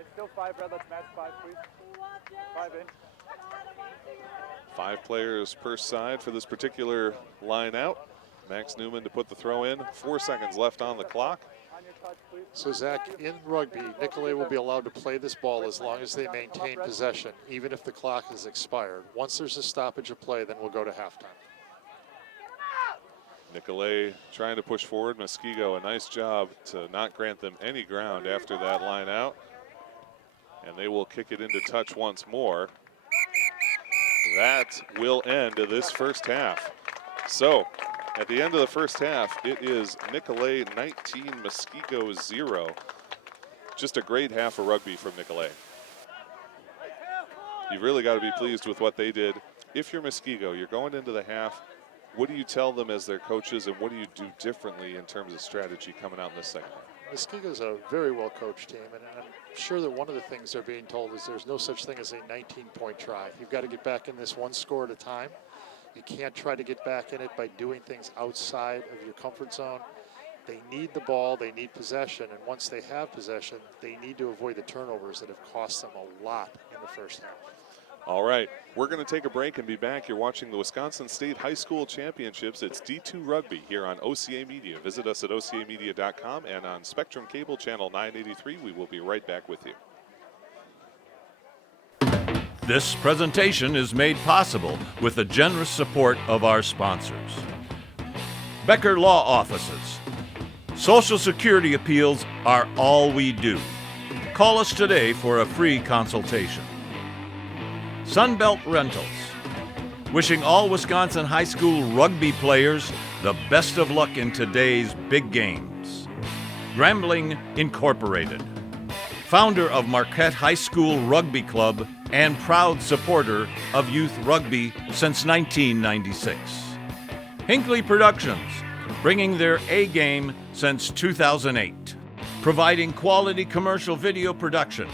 It's still 5 red. Let's match 5, please. 5 in. 5 players per side for this particular line out. Max Newman to put the throw in. 4 seconds left on the clock. So, Zach, in rugby, Nicolet will be allowed to play this ball as long as they maintain possession, even if the clock has expired. Once there's a stoppage of play, then we'll go to halftime. Nicolet trying to push forward. Muskego, a nice job to not grant them any ground after that line out. And they will kick it into touch once more. That will end this first half. So, at the end of the first half, it is Nicolet 19, Muskego 0. Just a great half of rugby from Nicolet. You've really got to be pleased with what they did. If you're Muskego, you're going into the half. What do you tell them as their coaches, and what do you do differently in terms of strategy coming out in this second half? Muskego's a very well-coached team, and I'm sure that one of the things they're being told is there's no such thing as a 19-point try. You've got to get back in this one score at a time. You can't try to get back in it by doing things outside of your comfort zone. They need the ball, they need possession, and once they have possession, they need to avoid the turnovers that have cost them a lot in the first half. All right, we're going to take a break and be back. You're watching the Wisconsin State High School Championships. It's D2 Rugby here on OCAmedia. Visit us at OCAmedia.com and on Spectrum Cable Channel 983. We will be right back with you. This presentation is made possible with the generous support of our sponsors. Becker Law Offices. Social Security appeals are all we do. Call us today for a free consultation. Sunbelt Rentals. Wishing all Wisconsin high school rugby players the best of luck in today's big games. Grambling Incorporated. Founder of Marquette High School Rugby Club and proud supporter of youth rugby since 1996. Hinckley Productions, bringing their A game since 2008, providing quality commercial video production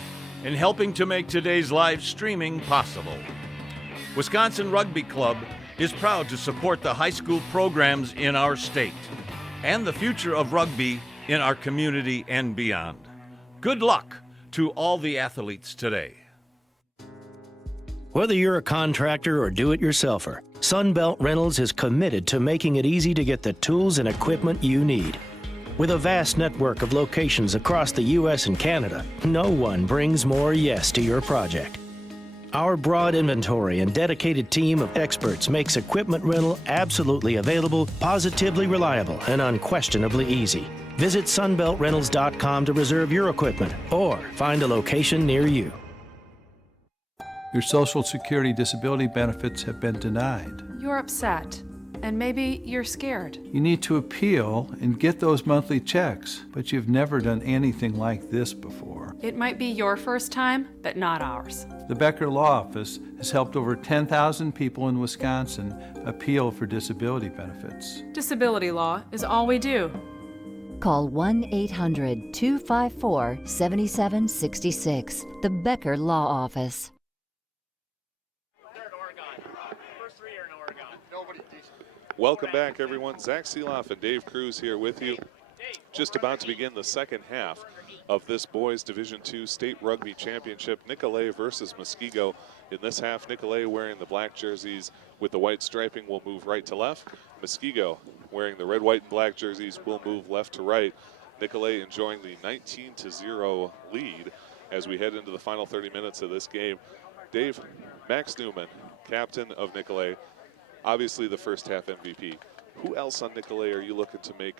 and helping to make today's live streaming possible. Wisconsin Rugby Club is proud to support the high school programs in our state and the future of rugby in our community and beyond. Good luck to all the athletes today. Whether you're a contractor or do-it-yourselfer, Sunbelt Rentals is committed to making it easy to get the tools and equipment you need. With a vast network of locations across the U.S. and Canada, no one brings more yes to your project. Our broad inventory and dedicated team of experts makes equipment rental absolutely available, positively reliable, and unquestionably easy. Visit sunbeltrentals.com to reserve your equipment or find a location near you. Your Social Security disability benefits have been denied. You're upset, and maybe you're scared. You need to appeal and get those monthly checks, but you've never done anything like this before. It might be your first time, but not ours. The Becker Law Office has helped over 10,000 people in Wisconsin appeal for disability benefits. Disability law is all we do. Call 1-800-254-7766. The Becker Law Office. Welcome back, everyone. Zach Seeloff and Dave Cruz here with you. Just about to begin the second half of this boys Division II State Rugby Championship. Nicolet versus Muskego. In this half, Nicolet wearing the black jerseys with the white striping will move right to left. Muskego wearing the red, white, and black jerseys will move left to right. Nicolet enjoying the 19-0 lead as we head into the final 30 minutes of this game. Dave, Max Newman, captain of Nicolet, obviously the first half MVP. Who else on Nicolet are you looking to make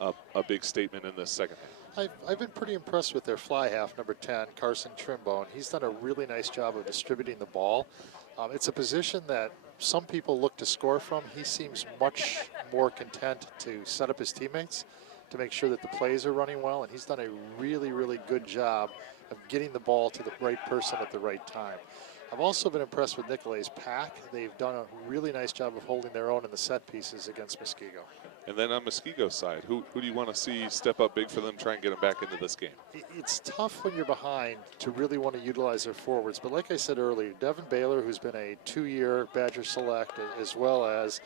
a big statement in this second half? I've been pretty impressed with their fly half, number 10, Carson Trimbo. He's done a really nice job of distributing the ball. It's a position that some people look to score from. He seems much more content to set up his teammates to make sure that the plays are running well, and he's done a really, really good job of getting the ball to the right person at the right time. I've also been impressed with Nicolet's pack. They've done a really nice job of holding their own in the set pieces against Muskego. And then on Muskego's side, who do you want to see step up big for them, try and get them back into this game? It's tough when you're behind to really want to utilize their forwards. But like I said earlier, Devin Baylor, who's been a 2-year Badger Select, as well as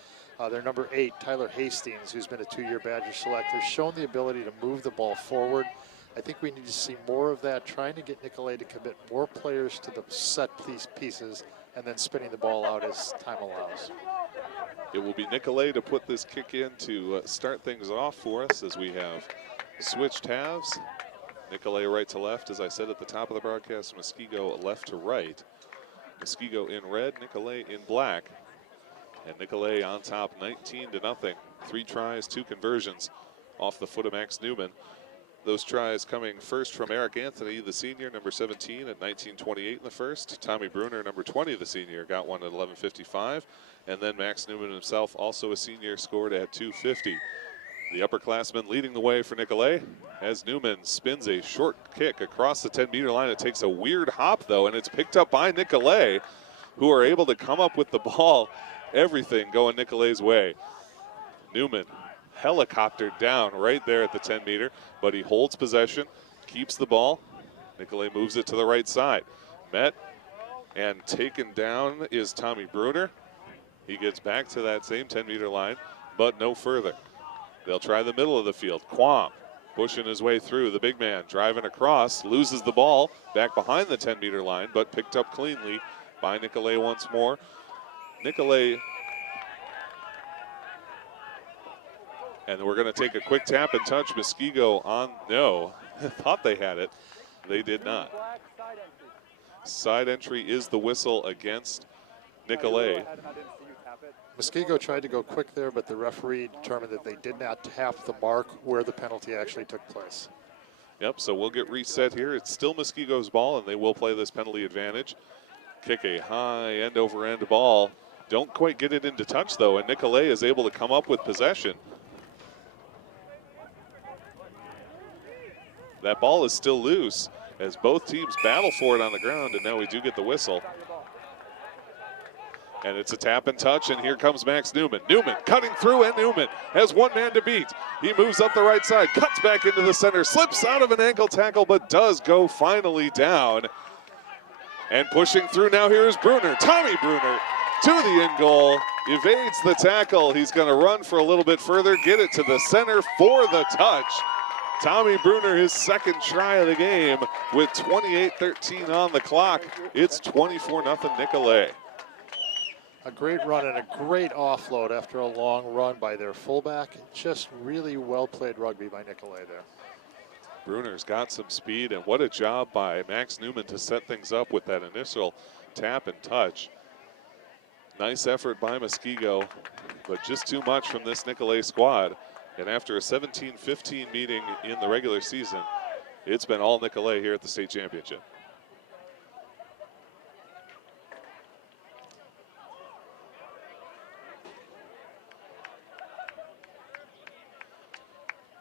their number 8, Tyler Hastings, who's been a 2-year Badger Select, have shown the ability to move the ball forward. I think we need to see more of that, trying to get Nicolet to commit more players to the set pieces and then spinning the ball out as time allows. It will be Nicolet to put this kick in to start things off for us as we have switched halves. Nicolet right to left, as I said at the top of the broadcast, Muskego left to right. Muskego in red, Nicolet in black. And Nicolet on top 19-0. 3 tries, 2 conversions off the foot of Max Newman. Those tries coming first from Eric Anthony, the senior, number 17 at 19:28 in the first. Tommy Bruner, number 20, the senior, got one at 11:55. And then Max Newman himself, also a senior, scored at 2:50. The upperclassman leading the way for Nicolet as Newman spins a short kick across the 10-meter line. It takes a weird hop, though, and it's picked up by Nicolet, who are able to come up with the ball. Everything going Nicolet's way. Newman helicoptered down right there at the 10-meter, but he holds possession, keeps the ball. Nicolet moves it to the right side. Met and taken down is Tommy Bruner. He gets back to that same 10-meter line, but no further. They'll try the middle of the field. Quam pushing his way through. The big man driving across, loses the ball back behind the 10-meter line, but picked up cleanly by Nicolet once more. Nicolet, and we're going to take a quick tap and touch. Muskego on no. Thought they had it. They did not. Side entry is the whistle against Nicolet. Muskego tried to go quick there, but the referee determined that they did not tap the mark where the penalty actually took place. Yep, so we'll get reset here. It's still Muskego's ball, and they will play this penalty advantage. Kick a high end-over-end ball. Don't quite get it into touch, though, and Nicolet is able to come up with possession. That ball is still loose as both teams battle for it on the ground, and now we do get the whistle. And it's a tap and touch, and here comes Max Newman. Newman cutting through, and Newman has one man to beat. He moves up the right side, cuts back into the center, slips out of an ankle tackle, but does go finally down. And pushing through now, here is Bruner. Tommy Bruner to the end goal, evades the tackle. He's going to run for a little bit further, get it to the center for the touch. Tommy Bruner, his second try of the game with 28:13 on the clock. It's 24-0 Nicolet. A great run and a great offload after a long run by their fullback. Just really well-played rugby by Nicolet there. Bruner's got some speed, and what a job by Max Newman to set things up with that initial tap and touch. Nice effort by Muskego, but just too much from this Nicolet squad. And after a 17-15 meeting in the regular season, it's been all Nicolet here at the state championship.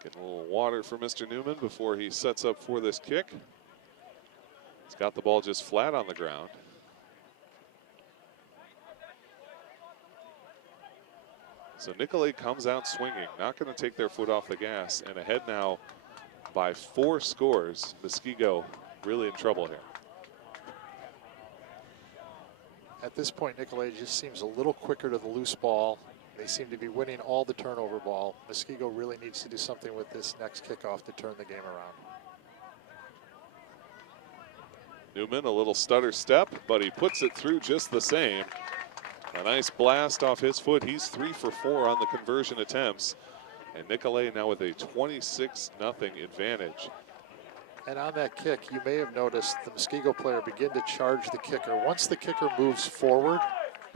Getting a little water for Mr. Newman before he sets up for this kick. He's got the ball just flat on the ground. So Nicolet comes out swinging, not going to take their foot off the gas, and ahead now by 4 scores. Muskego really in trouble here. At this point, Nicolet just seems a little quicker to the loose ball. They seem to be winning all the turnover ball. Muskego really needs to do something with this next kickoff to turn the game around. Newman, a little stutter step, but he puts it through just the same. A nice blast off his foot. He's 3 for 4 on the conversion attempts. And Nicolet now with a 26-0 advantage. And on that kick, you may have noticed the Muskego player begin to charge the kicker. Once the kicker moves forward,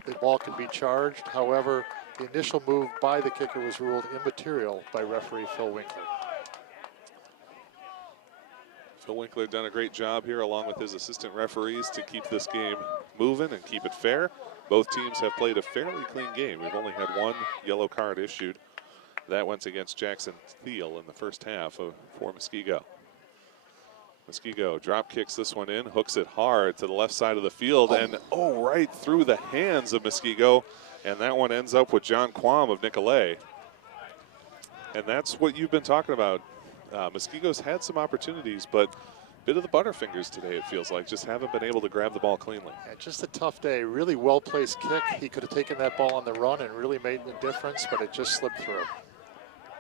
the ball can be charged. However, the initial move by the kicker was ruled immaterial by referee Phil Winkler. Phil Winkler done a great job here along with his assistant referees to keep this game moving and keep it fair. Both teams have played a fairly clean game. We've only had 1 yellow card issued. That went against Jackson Thiel in the first half for Muskego. Muskego drop kicks this one in, hooks it hard to the left side of the field, and right through the hands of Muskego, and that one ends up with John Quam of Nicolet. And that's what you've been talking about. Muskego's had some opportunities, but bit of the butterfingers today, it feels like. Just haven't been able to grab the ball cleanly. Yeah, just a tough day. Really well-placed kick. He could have taken that ball on the run and really made the difference, but it just slipped through.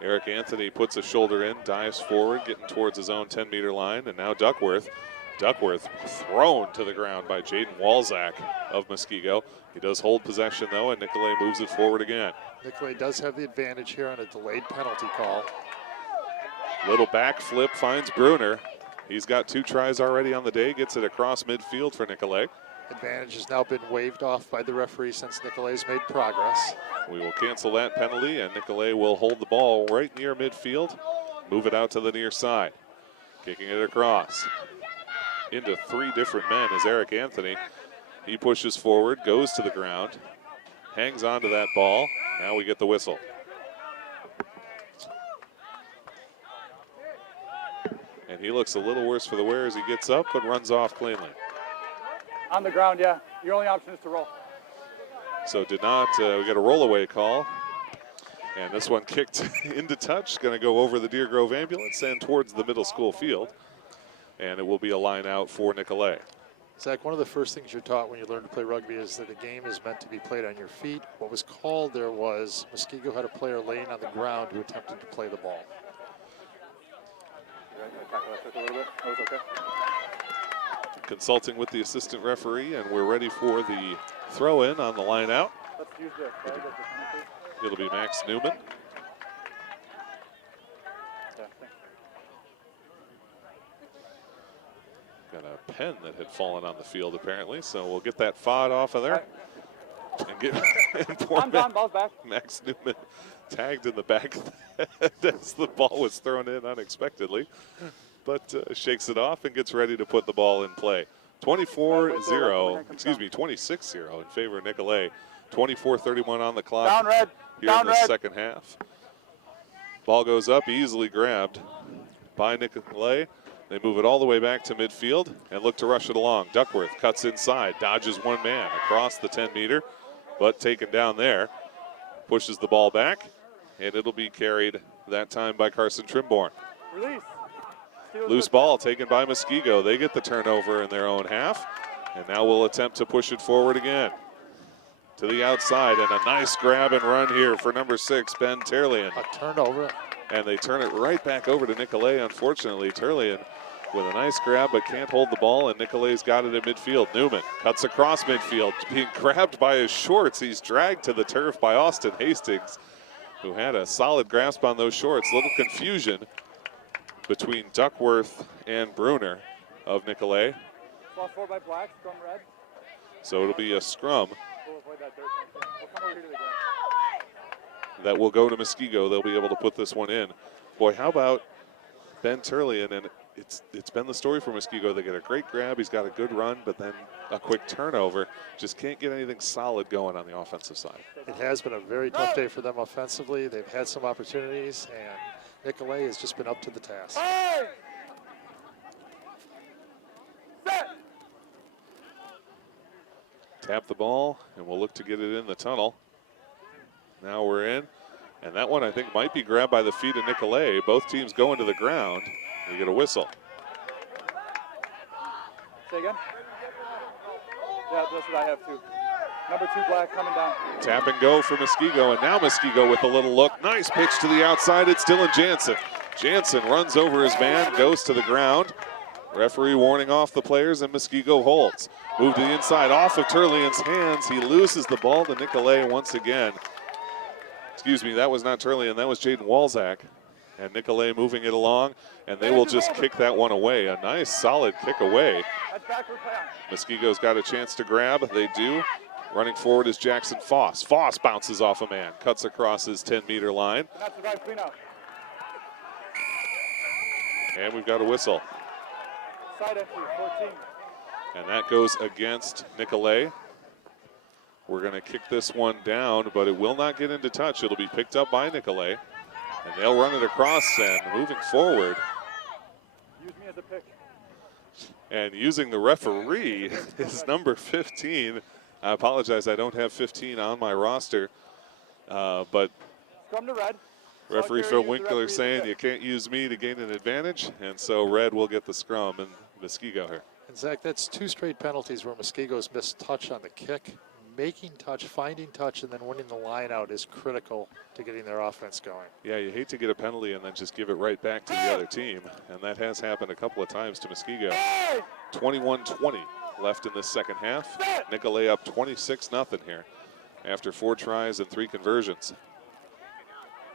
Eric Anthony puts a shoulder in, dives forward, getting towards his own 10-meter line, and now Duckworth. Duckworth thrown to the ground by Jaden Walzak of Muskego. He does hold possession, though, and Nicolet moves it forward again. Nicolet does have the advantage here on a delayed penalty call. Little backflip finds Bruner. He's got 2 tries already on the day, gets it across midfield for Nicolet. Advantage has now been waved off by the referee since Nicolet's made progress. We will cancel that penalty, and Nicolet will hold the ball right near midfield, move it out to the near side. Kicking it across. Into 3 different men is Eric Anthony. He pushes forward, goes to the ground, hangs on to that ball. Now we get the whistle. And he looks a little worse for the wear as he gets up, but runs off cleanly. On the ground, yeah. Your only option is to roll. So did not, we got a rollaway call. And this one kicked into touch, going to go over the Deer Grove ambulance and towards the middle school field. And it will be a line out for Nicolet. Zach, one of the first things you're taught when you learn to play rugby is that a game is meant to be played on your feet. What was called there was Muskego had a player laying on the ground who attempted to play the ball. A little bit. That was okay. Consulting with the assistant referee, and we're ready for the throw in on the line out. Let's use the flag as the penalty. It'll be Max Newman. Yeah, thanks. Got a pen that had fallen on the field apparently, so we'll get that FOD off of there. And get and poor I'm done, ball's back. Max Newman tagged in the back of the head as the ball was thrown in unexpectedly, but shakes it off and gets ready to put the ball in play. 26-0 in favor of Nicolet. 24:31 on the clock Down red. here Down in the red. second half. Ball goes up, easily grabbed by Nicolet. They move it all the way back to midfield and look to rush it along. Duckworth cuts inside, dodges one man across the 10-meter, but taken down there. Pushes the ball back, and it'll be carried that time by Carson Trimborn. Release. Loose ball taken by Muskego. They get the turnover in their own half, and now we'll attempt to push it forward again. To the outside, and a nice grab and run here for number 6, Ben Terlian. A turnover. And they turn it right back over to Nicolet, unfortunately. Terlian with a nice grab, but can't hold the ball, and Nicolet's got it in midfield. Newman cuts across midfield, being grabbed by his shorts. He's dragged to the turf by Austin Hastings, who had a solid grasp on those shorts. Little confusion between Duckworth and Bruner of Nicolet. Ball forward by black, scrum red. So it'll be a scrum We'll avoid that dirt. We'll come over here to the ground. that will go to Muskego. They'll be able to put this one in. Boy, how about Ben Terlian? And it's been the story for Muskego. They get a great grab. He's got a good run, but then a quick turnover. Just can't get anything solid going on the offensive side. It has been a very tough day for them offensively. They've had some opportunities, and Nicolet has just been up to the task. Hey! Set! Tap the ball, and we'll look to get it in the tunnel. Now we're in, and that one I think might be grabbed by the feet of Nicolet. Both teams going to the ground. We get a whistle. Say again? Yeah, that's what I have too. Number 2 black coming down. Tap and go for Muskego, and now Muskego with a little look. Nice pitch to the outside. It's Dylan Jansen. Jansen runs over his man, goes to the ground. Referee warning off the players, and Muskego holds. Move to the inside, off of Terlian's hands. He loses the ball to Nicolet once again. Excuse me, that was not Terlian, that was Jaden Walzak. And Nicolet moving it along, and they will just kick that one away. A nice, solid kick away. That's backward play on. Muskego's got a chance to grab. They do. Running forward is Jackson Foss. Foss bounces off a man, cuts across his 10-meter line. And that's the right clean out. And we've got a whistle. Side entry, 14. And that goes against Nicolet. We're going to kick this one down, but it will not get into touch. It'll be picked up by Nicolet. And they'll run it across, and moving forward, Use me as a pick. And using the referee is number 15. I apologize, I don't have 15 on my roster. But Scrum to red. referee Phil Winkler saying you can't use me to gain an advantage. And so red will get the scrum and Muskego here. And Zach, that's 2 straight penalties where Muskego's missed touch on the kick. Making touch, finding touch, and then winning the line out is critical to getting their offense going. Yeah, you hate to get a penalty and then just give it right back to the other team. And that has happened a couple of times to Muskego. 21-20 left in this second half. Nicolet up 26-0 here after 4 tries and 3 conversions.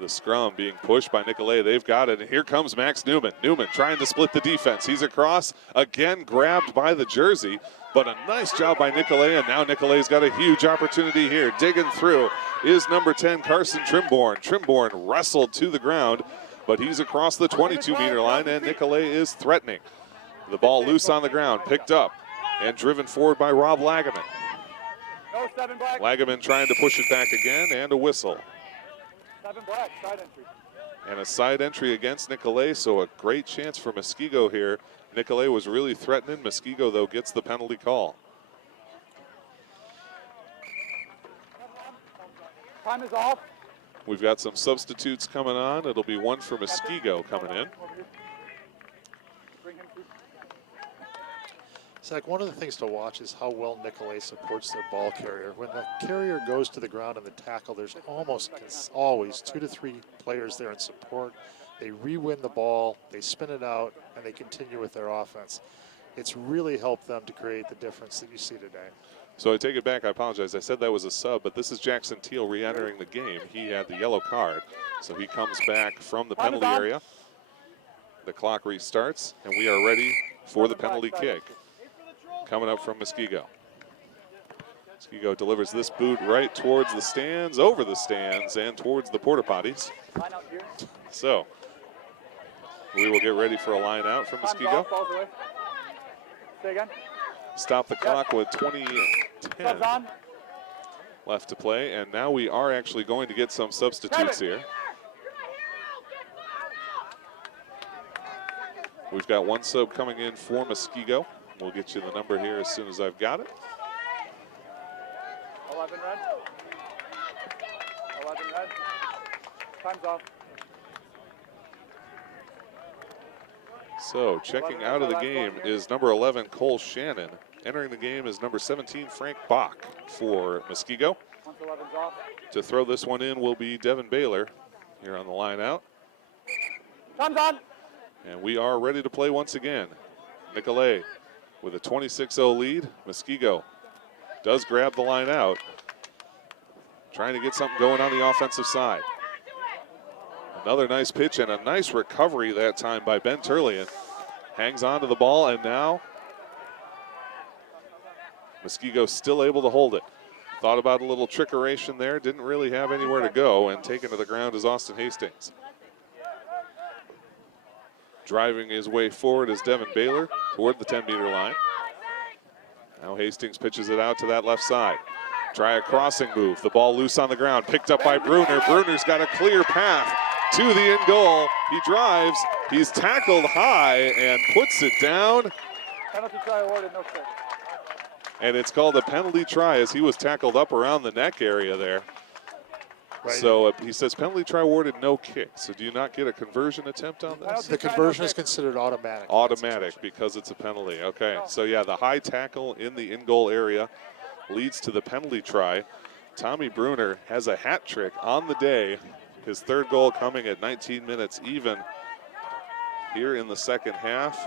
The scrum being pushed by Nicolet. They've got it, and here comes Max Newman. Newman trying to split the defense. He's across, again grabbed by the jersey, but a nice job by Nicolet, and now Nicolet's got a huge opportunity here. Digging through is number 10, Carson Trimborn. Trimborn wrestled to the ground, but he's across the 22-meter line, and Nicolet is threatening. The ball loose on the ground, picked up, and driven forward by Rob Lagaman. Lagaman trying to push it back again, and a whistle. 7 black, side entry. And a side entry against Nicolet, so a great chance for Muskego here. Nicolet was really threatening. Muskego, though, gets the penalty call. Time is off. We've got some substitutes coming on. It'll be one for Muskego coming in. Bring him through. Zach, one of the things to watch is how well Nicolet supports their ball carrier. When the carrier goes to the ground in the tackle, there's almost always 2 to 3 players there in support. They re-win the ball, they spin it out, and they continue with their offense. It's really helped them to create the difference that you see today. So I take it back. I apologize. I said that was a sub, but this is Jackson Teal re-entering the game. He had the yellow card, so he comes back from the penalty area. The clock restarts, and we are ready for the penalty kick. Coming up from Muskego. Muskego delivers this boot right towards the stands, over the stands, and towards the porta potties. So we will get ready for a line out from Muskego. Say again. Stop the clock with 20:10 left to play, and now we are actually going to get some substitutes here. We've got 1 sub coming in for Muskego. We'll get you the number here as soon as I've got it. 11 red. 11 red. Time's off. So checking out of the game is number 11, Cole Shannon. Entering the game is number 17, Frank Bach for Muskego. Once 11's off. To throw this one in will be Devin Baylor here on the line out. Time's on. And we are ready to play once again. Nicolet with a 26-0 lead. Muskego does grab the line out, trying to get something going on the offensive side. Another nice pitch and a nice recovery that time by Ben Turlian. Hangs on to the ball, and now Muskego still able to hold it. Thought about a little trickeration there, didn't really have anywhere to go, and taken to the ground is Austin Hastings. Driving his way forward is Devin Baylor toward the 10-meter line. Now Hastings pitches it out to that left side. Try a crossing move. The ball loose on the ground, picked up by Bruner. Bruner's got a clear path to the end goal. He drives, he's tackled high and puts it down. Penalty try awarded, no kick. And it's called a penalty try as he was tackled up around the neck area there. Right. So he says penalty try awarded, no kick. So do you not get a conversion attempt on this? The conversion is considered automatic. Automatic because it's a penalty. Okay, so yeah, the high tackle in the in-goal area leads to the penalty try. Tommy Bruner has a hat trick on the day. His 3rd goal coming at 19 minutes even here in the second half.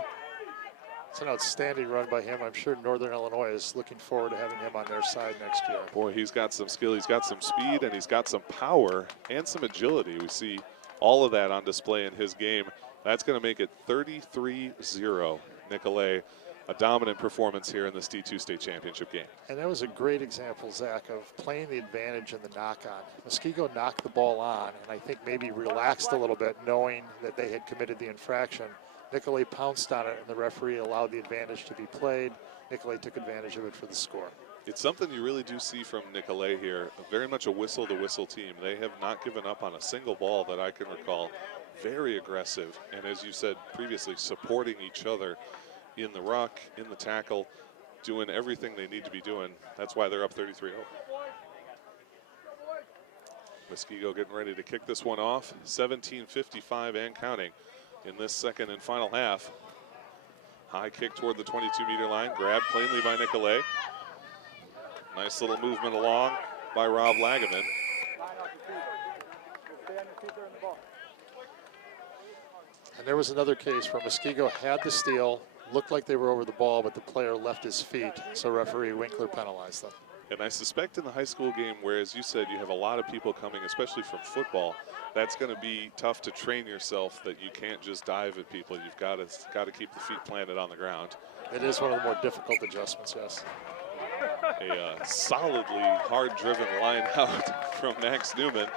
It's an outstanding run by him. I'm sure Northern Illinois is looking forward to having him on their side next year. Boy, he's got some skill, he's got some speed, and he's got some power and some agility. We see all of that on display in his game. That's going to make it 33-0. Nicolet, a dominant performance here in this D2 state championship game. And that was a great example, Zach, of playing the advantage in the knock-on. Muskego knocked the ball on, and I think maybe relaxed a little bit, knowing that they had committed the infraction. Nicolet pounced on it, and the referee allowed the advantage to be played. Nicolet took advantage of it for the score. It's something you really do see from Nicolet here. Very much a whistle-to-whistle team. They have not given up on a single ball that I can recall. Very aggressive, and as you said previously, supporting each other in the ruck, in the tackle, doing everything they need to be doing. That's why they're up 33-0. Muskego getting ready to kick this one off. 17:55 and counting in this second and final half. High kick toward the 22-meter line, grabbed cleanly by Nicolet. Nice little movement along by Rob Lagaman. And there was another case where Muskego had the steal, looked like they were over the ball, but the player left his feet, so referee Winkler penalized them. And I suspect in the high school game, where, as you said, you have a lot of people coming, especially from football, that's going to be tough to train yourself that you can't just dive at people. You've got to keep the feet planted on the ground. It is one of the more difficult adjustments, yes. A solidly hard-driven line out from Max Newman.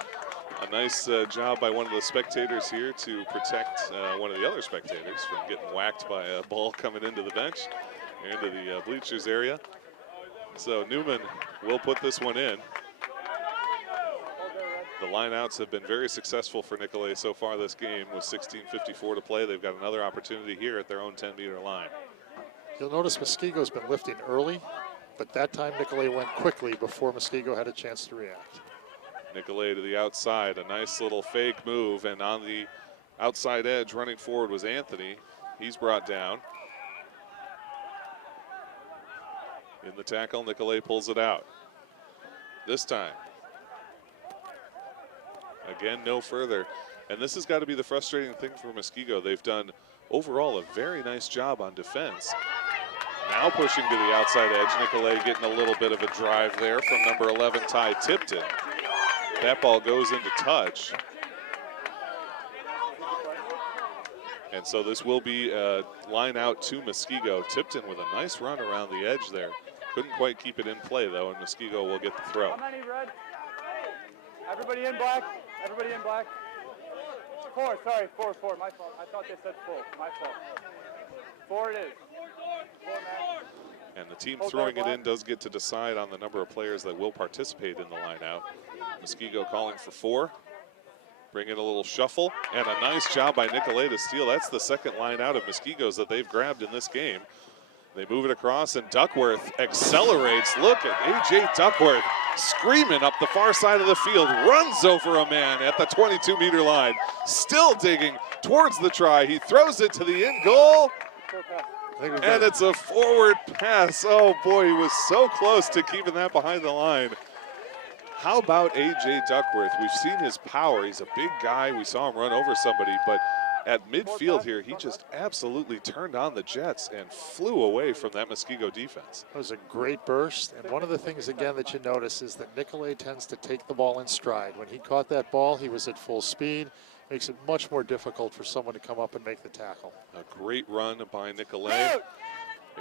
A nice job by one of the spectators here to protect one of the other spectators from getting whacked by a ball coming into the bench, into the bleachers area. So Newman will put this one in. The lineouts have been very successful for Nicolet so far this game with 16:54 to play. They've got another opportunity here at their own 10-meter line. You'll notice Muskego's been lifting early, but that time Nicolet went quickly before Muskego had a chance to react. Nicolet to the outside, a nice little fake move, and on the outside edge running forward was Anthony. He's brought down. In the tackle, Nicolet pulls it out. This time. Again, no further. And this has got to be the frustrating thing for Muskego. They've done overall a very nice job on defense. Now pushing to the outside edge, Nicolet getting a little bit of a drive there from number 11, Ty Tipton. That ball goes into touch. And so this will be a line out to Muskego. Tipton with a nice run around the edge there. Couldn't quite keep it in play though, and Muskego will get the throw. How many red? Everybody in black? Everybody in black? 4, sorry, 4, my fault. I thought they said full, my fault. 4 it is. 4, man. And the team throwing it in does get to decide on the number of players that will participate in the line out. Muskego calling for 4. Bring in a little shuffle, and a nice job by Nicolet to steal. That's the second line out of Muskego's that they've grabbed in this game. They move it across, and Duckworth accelerates. Look at A.J. Duckworth screaming up the far side of the field, runs over a man at the 22-meter line, still digging towards the try. He throws it to the end goal, and it's a forward pass. Oh boy, he was so close to keeping that behind the line. How about A.J. Duckworth? We've seen his power. He's a big guy. We saw him run over somebody, but at midfield here, he just absolutely turned on the jets and flew away from that Muskego defense. It was a great burst, and one of the things, again, that you notice is that Nicolet tends to take the ball in stride. When he caught that ball, he was at full speed. Makes it much more difficult for someone to come up and make the tackle. A great run by Nicolet.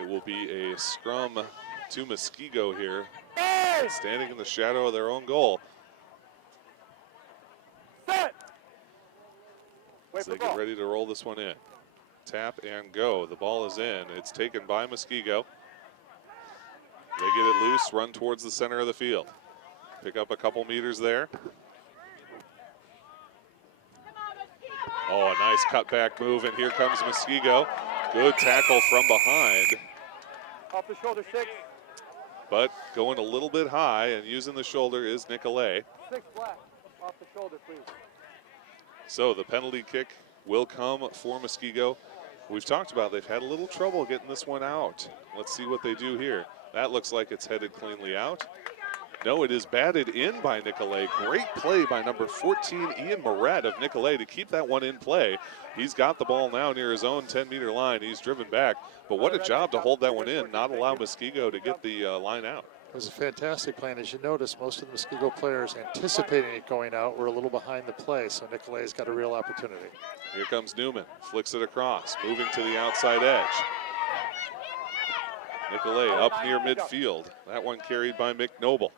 It will be a scrum to Muskego here, standing in the shadow of their own goal. As they get ready to roll this one in. Tap and go. The ball is in. It's taken by Muskego. They get it loose, run towards the center of the field. Pick up a couple meters there. Oh, a nice cutback move, and here comes Muskego. Good tackle from behind. Off the shoulder, 6. But going a little bit high and using the shoulder is Nicolet. 6 black. Off the shoulder, please. So the penalty kick will come for Muskego. We've talked about they've had a little trouble getting this one out. Let's see what they do here. That looks like it's headed cleanly out. No, it is batted in by Nicolet. Great play by number 14, Ian Moret of Nicolet, to keep that one in play. He's got the ball now near his own 10-meter line. He's driven back, but what a job to hold that one in, not allow Muskego to get the line out. It was a fantastic play, and as you notice, most of the Muskego players anticipating it going out were a little behind the play, so Nicolet's got a real opportunity. Here comes Newman, flicks it across, moving to the outside edge. Nicolet up near midfield. That one carried by McNoble.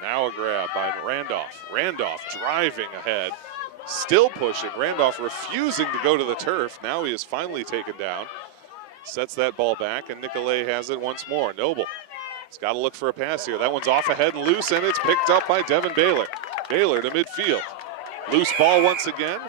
Now a grab by Randolph. Randolph driving ahead, still pushing. Randolph refusing to go to the turf. Now he is finally taken down. Sets that ball back, and Nicolet has it once more. Noble has got to look for a pass here. That one's off ahead and loose, and it's picked up by Devin Baylor. Baylor to midfield. Loose ball once again.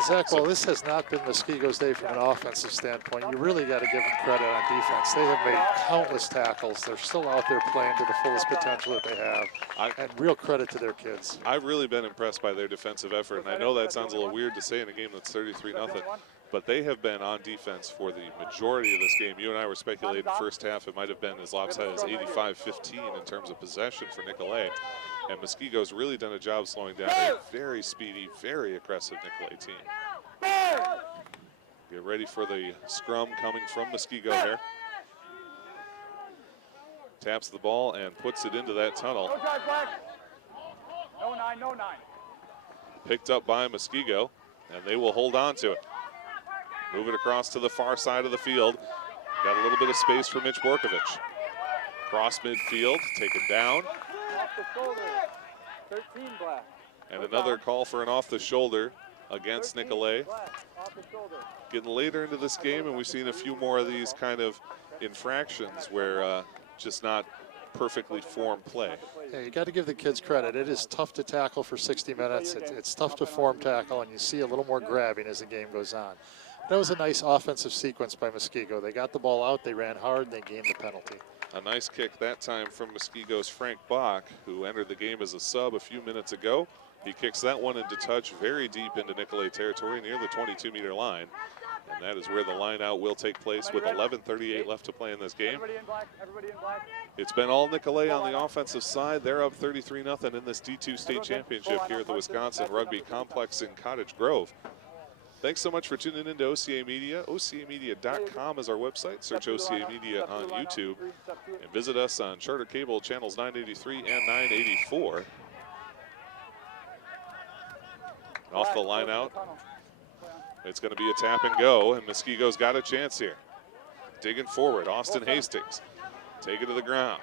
And Zach, while this has not been Muskego's day from an offensive standpoint, you really got to give them credit on defense. They have made countless tackles. They're still out there playing to the fullest potential that they have. And real credit to their kids. I've really been impressed by their defensive effort, and I know that sounds a little weird to say in a game that's 33-0, but they have been on defense for the majority of this game. You and I were speculating first half it might have been as lopsided as 85-15 in terms of possession for Nicolet, and Muskego's really done a job slowing down a very speedy, very aggressive Nicolet team. Get ready for the scrum coming from Muskego here. Taps the ball and puts it into that tunnel. No 9, no 9. Picked up by Muskego, and they will hold on to it. Move it across to the far side of the field. Got a little bit of space for Mitch Borkovich. Cross midfield, taken down. Off the shoulder. 13 black. And another call for an off the shoulder against Nicolet. Off the shoulder. Getting later into this game, and we've seen a few more of these kind of infractions where just not perfectly formed play. Yeah, you got to give the kids credit. It is tough to tackle for 60 minutes. It's tough to form tackle, and you see a little more grabbing as the game goes on. That was a nice offensive sequence by Muskego. They got the ball out, they ran hard, and they gained the penalty. A nice kick that time from Muskego's Frank Bach, who entered the game as a sub a few minutes ago. He kicks that one into touch very deep into Nicolet territory near the 22-meter line. And that is where the line out will take place with 11:38 left to play in this game. Everybody in black. Everybody in black. It's been all Nicolet on the offensive side. They're up 33-0 in this D2 state championship here at the Wisconsin Rugby Complex in Cottage Grove. Thanks so much for tuning in to OCA Media. OCAmedia.com is our website. Search OCA Media on YouTube. And visit us on Charter Cable channels 983 and 984. Off the line out. It's going to be a tap and go, and Muskego's got a chance here. Digging forward, Austin Hastings. Take it to the ground.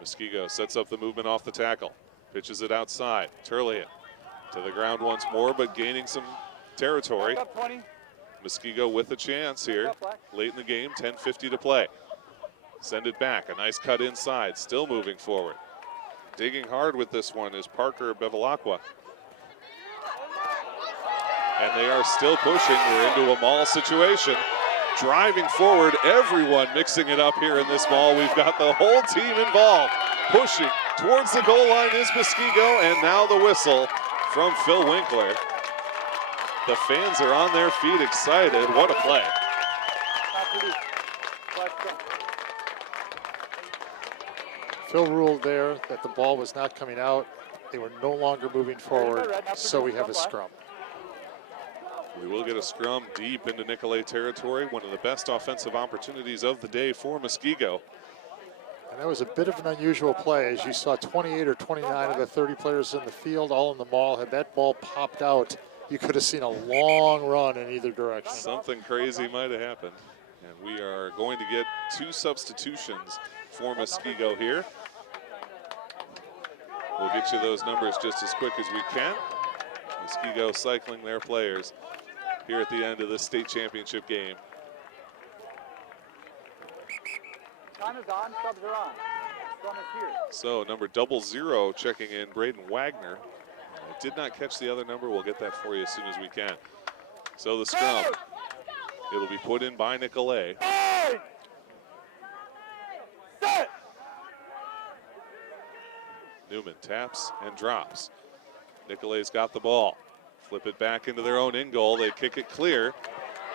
Muskego sets up the movement off the tackle. Pitches it outside. Turlian to the ground once more, but gaining some territory. Muskego with a chance here. Late in the game, 10:50 to play. Send it back, a nice cut inside, still moving forward. Digging hard with this one is Parker Bevilacqua. And they are still pushing. We're into a maul situation. Driving forward, everyone mixing it up here in this maul. We've got the whole team involved. Pushing towards the goal line is Muskego, and now the whistle from Phil Winkler. The fans are on their feet excited. What a play. Phil ruled there that the ball was not coming out. They were no longer moving forward, so we have a scrum. We will get a scrum deep into Nicolet territory. One of the best offensive opportunities of the day for Muskego. And that was a bit of an unusual play, as you saw 28 or 29 of the 30 players in the field, all in the maul. Had that ball popped out, you could have seen a long run in either direction. Something crazy might have happened. And we are going to get 2 substitutions for Muskego here. We'll get you those numbers just as quick as we can. Muskego cycling their players here at the end of this state championship game. Time is on, subs are on. Scrum is here. So number 00 checking in, Braden Wagner. I did not catch the other number. We'll get that for you as soon as we can. So the scrum, it'll be put in by Nicolet. Newman taps and drops. Nicolet's got the ball. Flip it back into their own end goal. They kick it clear,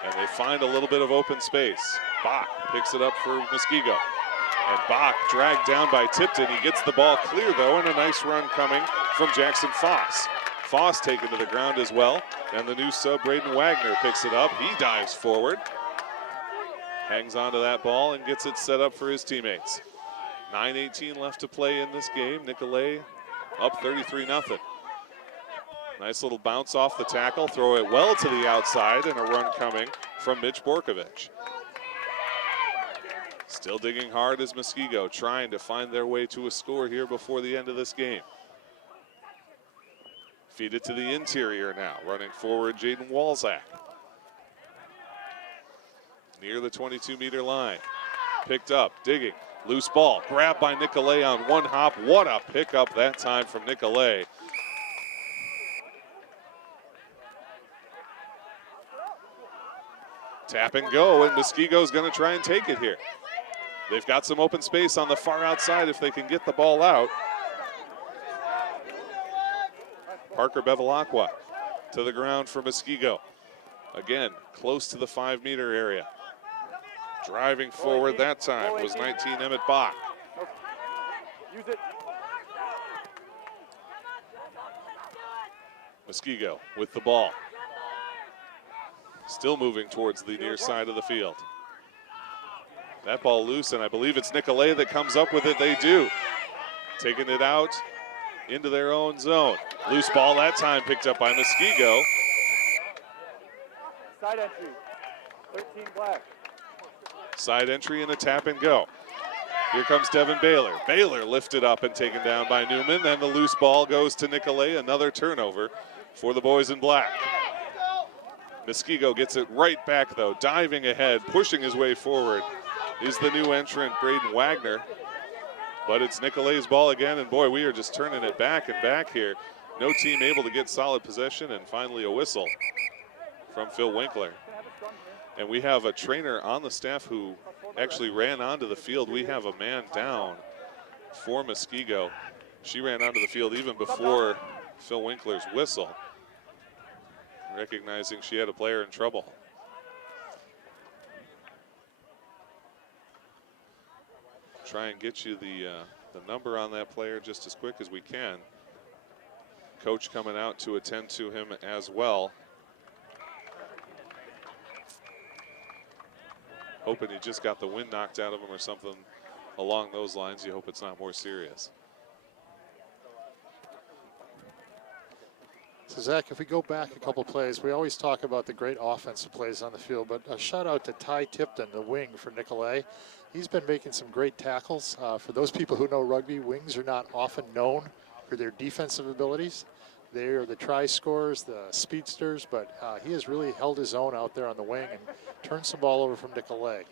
and they find a little bit of open space. Bach picks it up for Muskego. And Bach dragged down by Tipton. He gets the ball clear, though, and a nice run coming from Jackson Foss. Foss taken to the ground as well. And the new sub, Braden Wagner, picks it up. He dives forward. Hangs onto that ball and gets it set up for his teammates. 9:18 left to play in this game. Nicolet up 33-0. Nice little bounce off the tackle. Throw it well to the outside, and a run coming from Mitch Borkovich. Still digging hard is Muskego, trying to find their way to a score here before the end of this game. Feed it to the interior now. Running forward, Jaden Walzak. Near the 22-meter line. Picked up, digging. Loose ball, grabbed by Nicolet on one hop. What a pickup that time from Nicolet. Tap and go, and Muskego's going to try and take it here. They've got some open space on the far outside if they can get the ball out. Parker Bevilacqua to the ground for Muskego. Again, close to the 5-meter area. Driving forward that time was 19 Emmett Bach. Use it. Muskego with the ball. Still moving towards the near side of the field. That ball loose, and I believe it's Nicolet that comes up with it. They do. Taking it out into their own zone. Loose ball that time picked up by Muskego. Side entry. 13 black. Side entry and a tap and go. Here comes Devin Baylor. Baylor lifted up and taken down by Newman. Then the loose ball goes to Nicolet. Another turnover for the boys in black. Muskego gets it right back though, diving ahead, pushing his way forward is the new entrant, Braden Wagner. But it's Nicolet's ball again, and boy, we are just turning it back and back here. No team able to get solid possession, and finally a whistle from Phil Winkler. And we have a trainer on the staff who actually ran onto the field. We have a man down for Muskego. She ran onto the field even before Phil Winkler's whistle, recognizing she had a player in trouble. Try and get you the number on that player just as quick as we can. Coach coming out to attend to him as well. Hoping he just got the wind knocked out of him or something along those lines. You hope it's not more serious. So Zach, if we go back a couple plays, we always talk about the great offensive plays on the field, but a shout out to Ty Tipton, the wing for Nicolet. He's been making some great tackles. For those people who know rugby, wings are not often known for their defensive abilities. They are the try scorers, the speedsters, but he has really held his own out there on the wing and turned some ball over from Nicolet.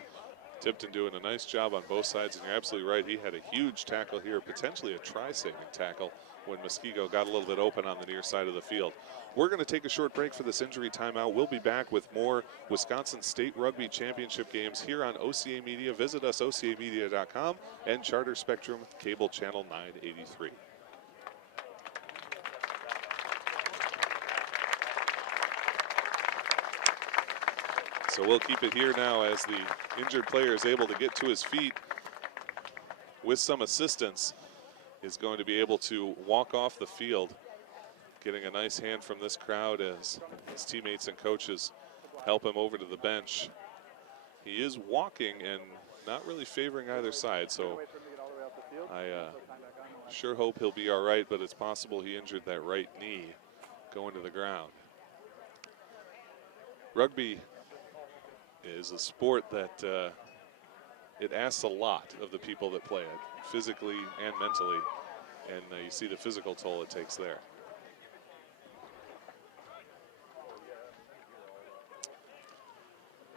Tipton doing a nice job on both sides, and you're absolutely right. He had a huge tackle here, potentially a try-saving tackle when Muskego got a little bit open on the near side of the field. We're going to take a short break for this injury timeout. We'll be back with more Wisconsin State Rugby Championship games here on OCAmedia. Visit us, OCAmedia.com, and Charter Spectrum Cable Channel 983. So we'll keep it here now as the injured player is able to get to his feet with some assistance. Is going to be able to walk off the field, getting a nice hand from this crowd as his teammates and coaches help him over to the bench. He is walking and not really favoring either side, so I sure hope he'll be all right, but it's possible he injured that right knee going to the ground. Rugby is a sport that it asks a lot of the people that play it, physically and mentally, and you see the physical toll it takes there.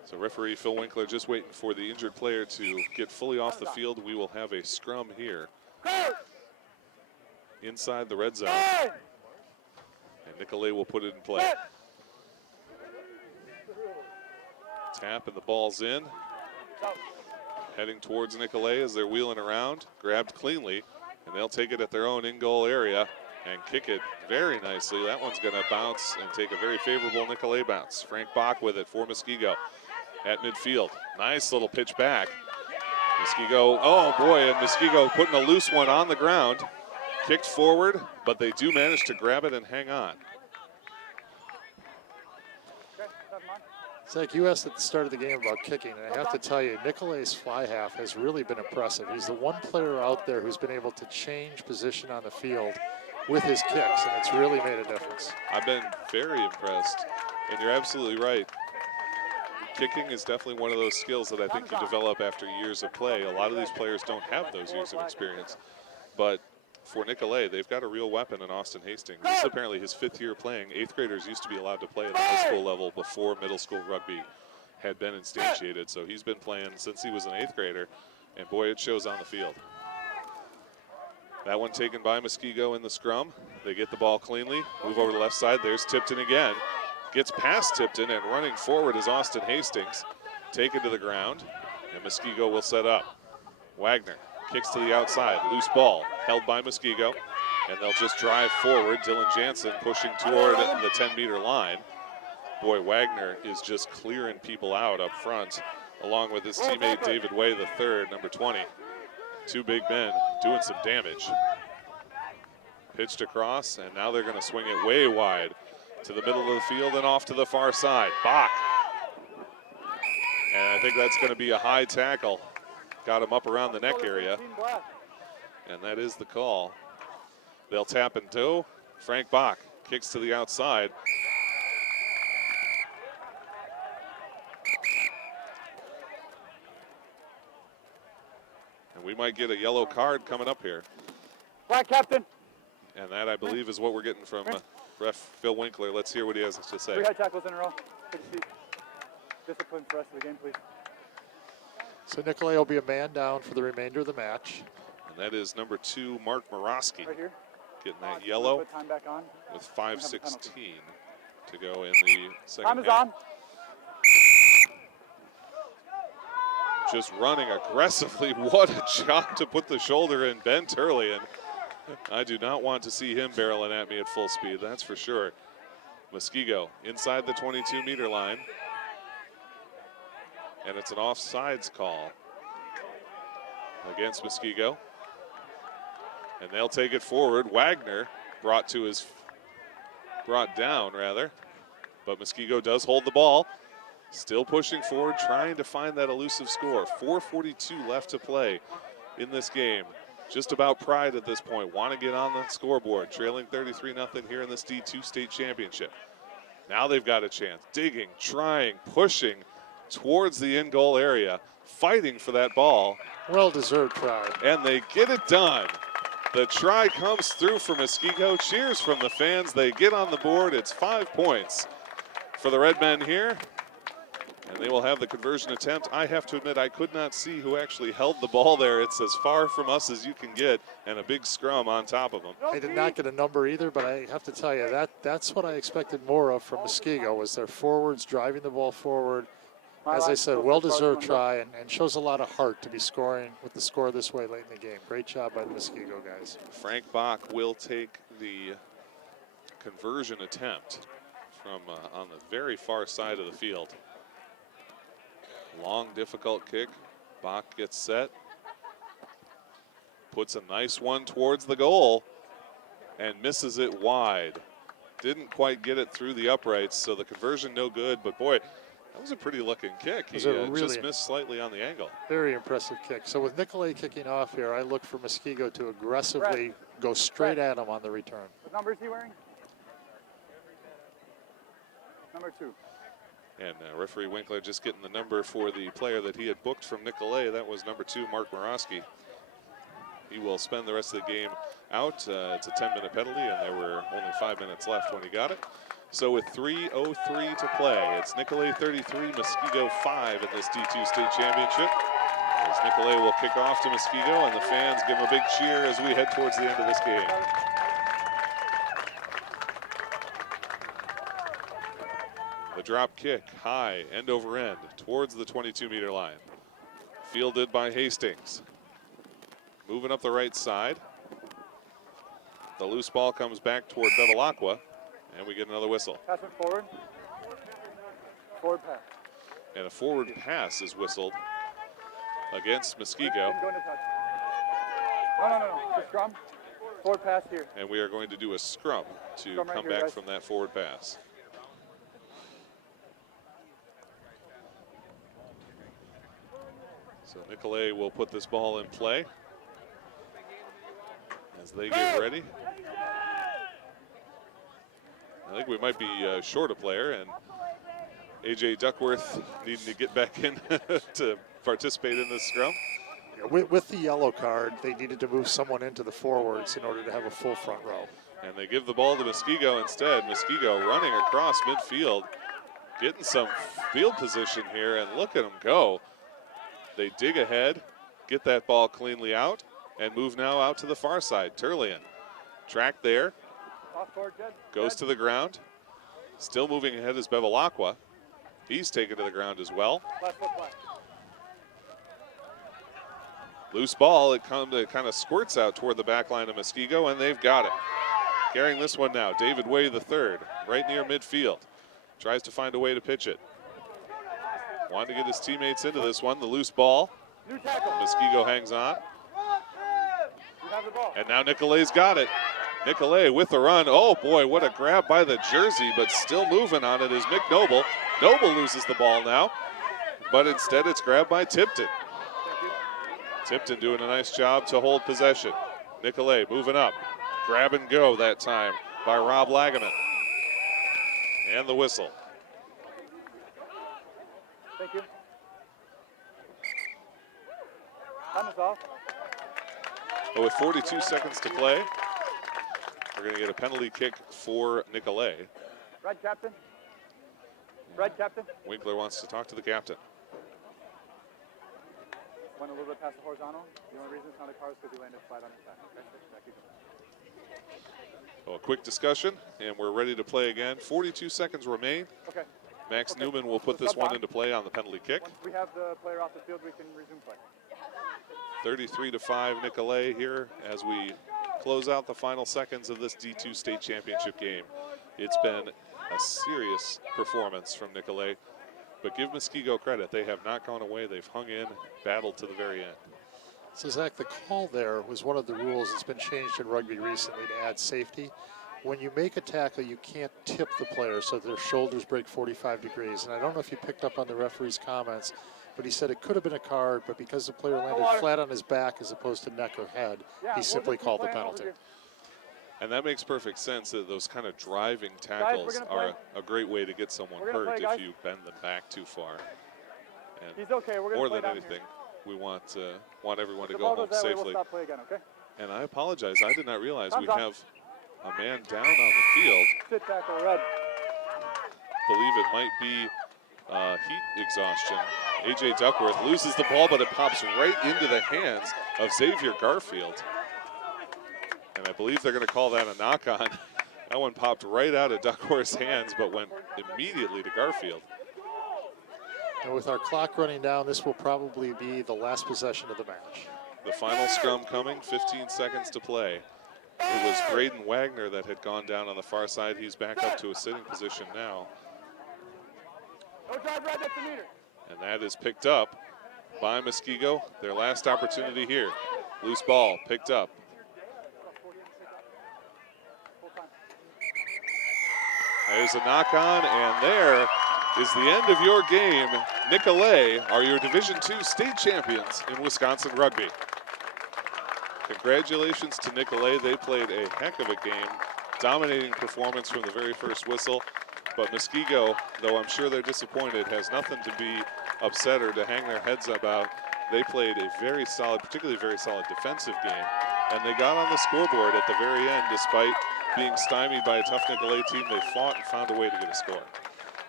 So referee Phil Winkler just waiting for the injured player to get fully off the field. We will have a scrum here inside the red zone, and Nicolet will put it in play. Tap and the ball's in. Heading towards Nicolet as they're wheeling around, grabbed cleanly, and they'll take it at their own in-goal area and kick it very nicely. That one's gonna bounce and take a very favorable Nicolet bounce. Frank Bach with it for Muskego at midfield. Nice little pitch back. Muskego, oh boy, and Muskego putting a loose one on the ground. Kicked forward, but they do manage to grab it and hang on. Zach, you asked at the start of the game about kicking, and I have to tell you, Nicolet's fly half has really been impressive. He's the one player out there who's been able to change position on the field with his kicks, and it's really made a difference. I've been very impressed, and you're absolutely right. Kicking is definitely one of those skills that I think you develop after years of play. A lot of these players don't have those years of experience, but for Nicolet, they've got a real weapon in Austin Hastings. This is apparently his 5th year playing. 8th graders used to be allowed to play at the high school level before middle school rugby had been instantiated. So he's been playing since he was an 8th grader, and boy, it shows on the field. That one taken by Muskego in the scrum. They get the ball cleanly, move over to the left side. There's Tipton again. Gets past Tipton and running forward is Austin Hastings. Taken to the ground, and Muskego will set up. Wagner kicks to the outside, loose ball held by Muskego, and they'll just drive forward. Dylan Jansen pushing toward the 10-meter line. Boy, Wagner is just clearing people out up front, along with his teammate David Way, the third, number 20. Two big men doing some damage. Pitched across, and now they're going to swing it way wide to the middle of the field and off to the far side. Bach. And I think that's going to be a high tackle. Got him up around the neck area. And that is the call. They'll tap and toe. Frank Bach kicks to the outside. And we might get a yellow card coming up here. Black captain. And that, I believe, is what we're getting from ref Phil Winkler. Let's hear what he has to say. 3 high tackles in a row. Good to see. Discipline for the rest of the game, please. So Nicolet will be a man down for the remainder of the match. And that is number 2, Mark Morosky. Right here. Getting that yellow Put time back on. with 5:16 to go in the second Time is half. on. Just running aggressively. What a job to put the shoulder in Ben Turley. And I do not want to see him barreling at me at full speed, that's for sure. Muskego inside the 22-meter line. And it's an offsides call against Muskego. And they'll take it forward. Wagner brought down rather. But Muskego does hold the ball. Still pushing forward, trying to find that elusive score. 4:42 left to play in this game. Just about pride at this point. Want to get on the scoreboard. Trailing 33-0 here in this D2 state championship. Now they've got a chance. Digging, trying, pushing towards the in-goal area. Fighting for that ball. Well-deserved pride. And they get it done. The try comes through for Muskego. Cheers from the fans. They get on the board. It's 5 points for the Red Men here. And they will have the conversion attempt. I have to admit, I could not see who actually held the ball there. It's as far from us as you can get, and a big scrum on top of them. I did not get a number either, but I have to tell you, that's what I expected more of from Muskego, was their forwards driving the ball forward. As I said, well-deserved try, and shows a lot of heart to be scoring with the score this way late in the game. Great job by the Muskego guys. Frank Bach will take the conversion attempt from on the very far side of the field. Long, difficult kick. Bach gets set. Puts a nice one towards the goal and misses it wide. Didn't quite get it through the uprights, so the conversion no good. But boy, that was a pretty looking kick. He just missed slightly on the angle. Very impressive kick. So with Nicolet kicking off here, I look for Muskego to aggressively go straight at him on the return. What number is he wearing? Number 2. And referee Winkler just getting the number for the player that he had booked from Nicolet. That was number 2, Mark Morosky. He will spend the rest of the game out. It's a 10-minute penalty, and there were only 5 minutes left when he got it. So with 3:03 to play, it's Nicolet 33, Muskego 5 in this D2 state championship. As Nicolet will kick off to Muskego, and the fans give him a big cheer as we head towards the end of this game. The drop kick, high, end over end, towards the 22-meter line. Fielded by Hastings. Moving up the right side. The loose ball comes back toward Bevilacqua, and we get another whistle. Pass it forward. Forward pass. And a forward pass is whistled against Muskego. Didn't go into touch. No. Just scrum. Forward pass here. And we are going to do a scrum to Scrum right come here, back guys. from that forward pass. So Nicolet will put this ball in play as they get ready. I think we might be short a player, and AJ Duckworth needing to get back in to participate in this scrum. With the yellow card, they needed to move someone into the forwards in order to have a full front row. And they give the ball to Muskego instead. Muskego running across midfield, getting some field position here, and look at them go. They dig ahead, get that ball cleanly out, and move now out to the far side. Turlian, track there, Off forward, Jed. goes to the ground, Still moving ahead is Bevilacqua. He's taken to the ground as well. Left foot flat. Loose ball, it kind of squirts out toward the back line of Muskego, and they've got it. Carrying this one now, David Way III, right near midfield. Tries to find a way to pitch it. Wanted to get his teammates into this one. The loose ball. New tackle. Muskego hangs on. You have the ball. And now Nicolet's got it. Nicolet with the run. Oh boy, what a grab by the jersey, but still moving on it is Mick Noble. Noble loses the ball now, but instead it's grabbed by Tipton. Tipton doing a nice job to hold possession. Nicolet moving up. Grab and go that time by Rob Lagaman. And the whistle. Thank you. Time is off. But with 42 seconds to play, we're going to get a penalty kick for Nicolet. Red captain. Red captain. Winkler wants to talk to the captain. Went a little bit past the horizontal. The only reason it's not a car is because he landed flat on his back. Okay, back you go. So a quick discussion, and we're ready to play again. 42 seconds remain. Okay. Max Newman will put this one into play on the penalty kick. Once we have the player off the field, we can resume play. 33-5 Nicolet here as we close out the final seconds of this D2 state championship game. It's been a serious performance from Nicolet, but give Muskego credit. They have not gone away. They've hung in, battled to the very end. So, Zach, the call there was one of the rules that's been changed in rugby recently to add safety. When you make a tackle, you can't tip the player so their shoulders break 45 degrees. And I don't know if you picked up on the referee's comments, but he said it could have been a card, but because the player landed flat on his back as opposed to neck or head, he simply called the penalty. And that makes perfect sense that those kind of driving tackles are a great way to get someone hurt if you bend them back too far. And he's okay. We're more than anything, we want everyone to go home safely. We'll stop play again, okay? And I apologize. I did not realize we have a man down on the field. Sit tackle, red. Believe it might be heat exhaustion. A.J. Duckworth loses the ball, but it pops right into the hands of Xavier Garfield. And I believe they're going to call that a knock-on. That one popped right out of Duckworth's hands, but went immediately to Garfield. And with our clock running down, this will probably be the last possession of the match. The final scrum coming, 15 seconds to play. It was Braden Wagner that had gone down on the far side. He's back up to a sitting position now. No drive red, that's the meter. And that is picked up by Muskego. Their last opportunity here. Loose ball picked up. There's a knock-on, and there is the end of your game. Nicolet are your Division II state champions in Wisconsin rugby. Congratulations to Nicolet. They played a heck of a game. Dominating performance from the very first whistle. But Muskego, though I'm sure they're disappointed, has nothing to be upset or to hang their heads about. They played a very solid, particularly very solid defensive game. And they got on the scoreboard at the very end despite being stymied by a tough Nicolet team. They fought and found a way to get a score.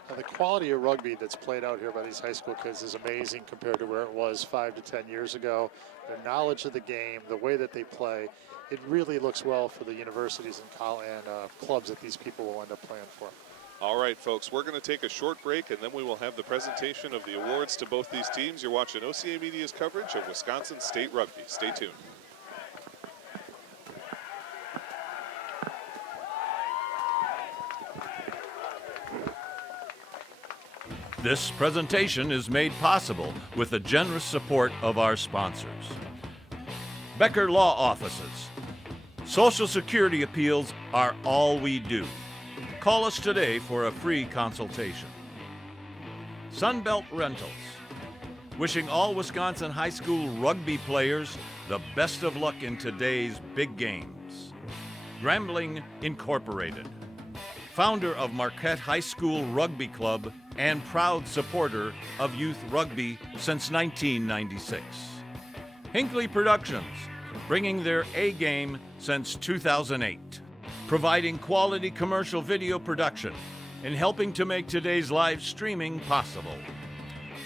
Now, the quality of rugby that's played out here by these high school kids is amazing compared to where it was 5 to 10 years ago. Their knowledge of the game, the way that they play, it really looks well for the universities and clubs that these people will end up playing for. All right, folks, we're going to take a short break, and then we will have the presentation of the awards to both these teams. You're watching OCAmedia's coverage of Wisconsin State Rugby. Stay tuned. This presentation is made possible with the generous support of our sponsors. Becker Law Offices. Social Security appeals are all we do. Call us today for a free consultation. Sunbelt Rentals. Wishing all Wisconsin high school rugby players the best of luck in today's big games. Grambling Incorporated. Founder of Marquette High School Rugby Club and proud supporter of youth rugby since 1996. Hinckley Productions, bringing their A game since 2008. Providing quality commercial video production and helping to make today's live streaming possible.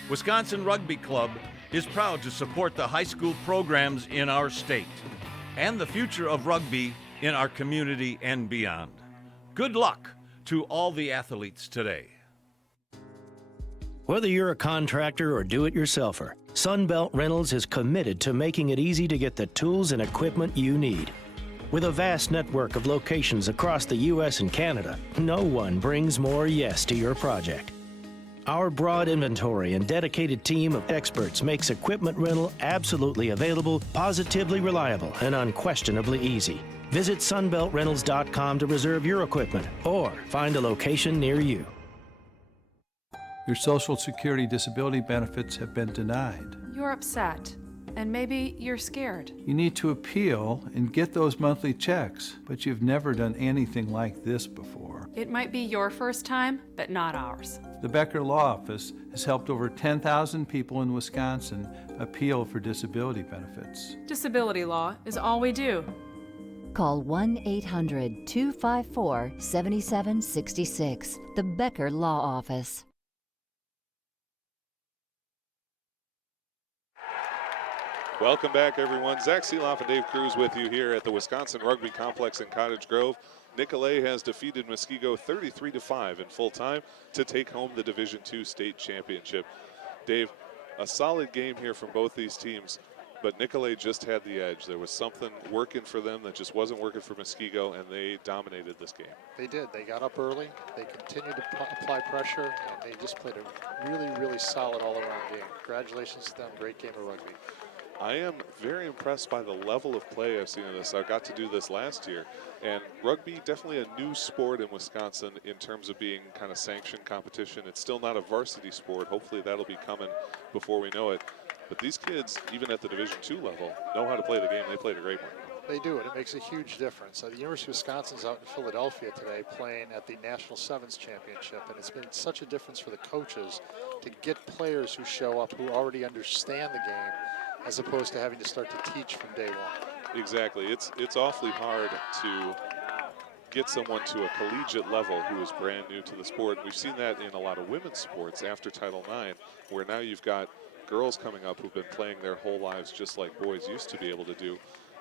Wisconsin Rugby Club is proud to support the high school programs in our state and the future of rugby in our community and beyond. Good luck to all the athletes today. Whether you're a contractor or do-it-yourselfer, Sunbelt Rentals is committed to making it easy to get the tools and equipment you need. With a vast network of locations across the U.S. and Canada, no one brings more yes to your project. Our broad inventory and dedicated team of experts makes equipment rental absolutely available, positively reliable, and unquestionably easy. Visit sunbeltrentals.com to reserve your equipment or find a location near you. Your Social Security disability benefits have been denied. You're upset, and maybe you're scared. You need to appeal and get those monthly checks, but you've never done anything like this before. It might be your first time, but not ours. The Becker Law Office has helped over 10,000 people in Wisconsin appeal for disability benefits. Disability law is all we do. Call 1-800-254-7766. The Becker Law Office. Welcome back, everyone. Zach Seeloff and Dave Cruz with you here at the Wisconsin Rugby Complex in Cottage Grove. Nicolet has defeated Muskego 33-5 in full time to take home the Division II state championship. Dave, a solid game here from both these teams, but Nicolet just had the edge. There was something working for them that just wasn't working for Muskego, and they dominated this game. They did. They got up early. They continued to apply pressure, and they just played a really, really solid all-around game. Congratulations to them. Great game of rugby. I am very impressed by the level of play I've seen in this. I got to do this last year, and rugby definitely a new sport in Wisconsin in terms of being kind of sanctioned competition. It's still not a varsity sport. Hopefully that'll be coming before we know it. But these kids, even at the Division II level, know how to play the game. They played a great one. They do, and it makes a huge difference. The University of Wisconsin's out in Philadelphia today playing at the National Sevens Championship, and it's been such a difference for the coaches to get players who show up who already understand the game, as opposed to having to start to teach from day one. Exactly. It's awfully hard to get someone to a collegiate level who is brand new to the sport. We've seen that in a lot of women's sports after Title IX, where now you've got girls coming up who've been playing their whole lives just like boys used to be able to do.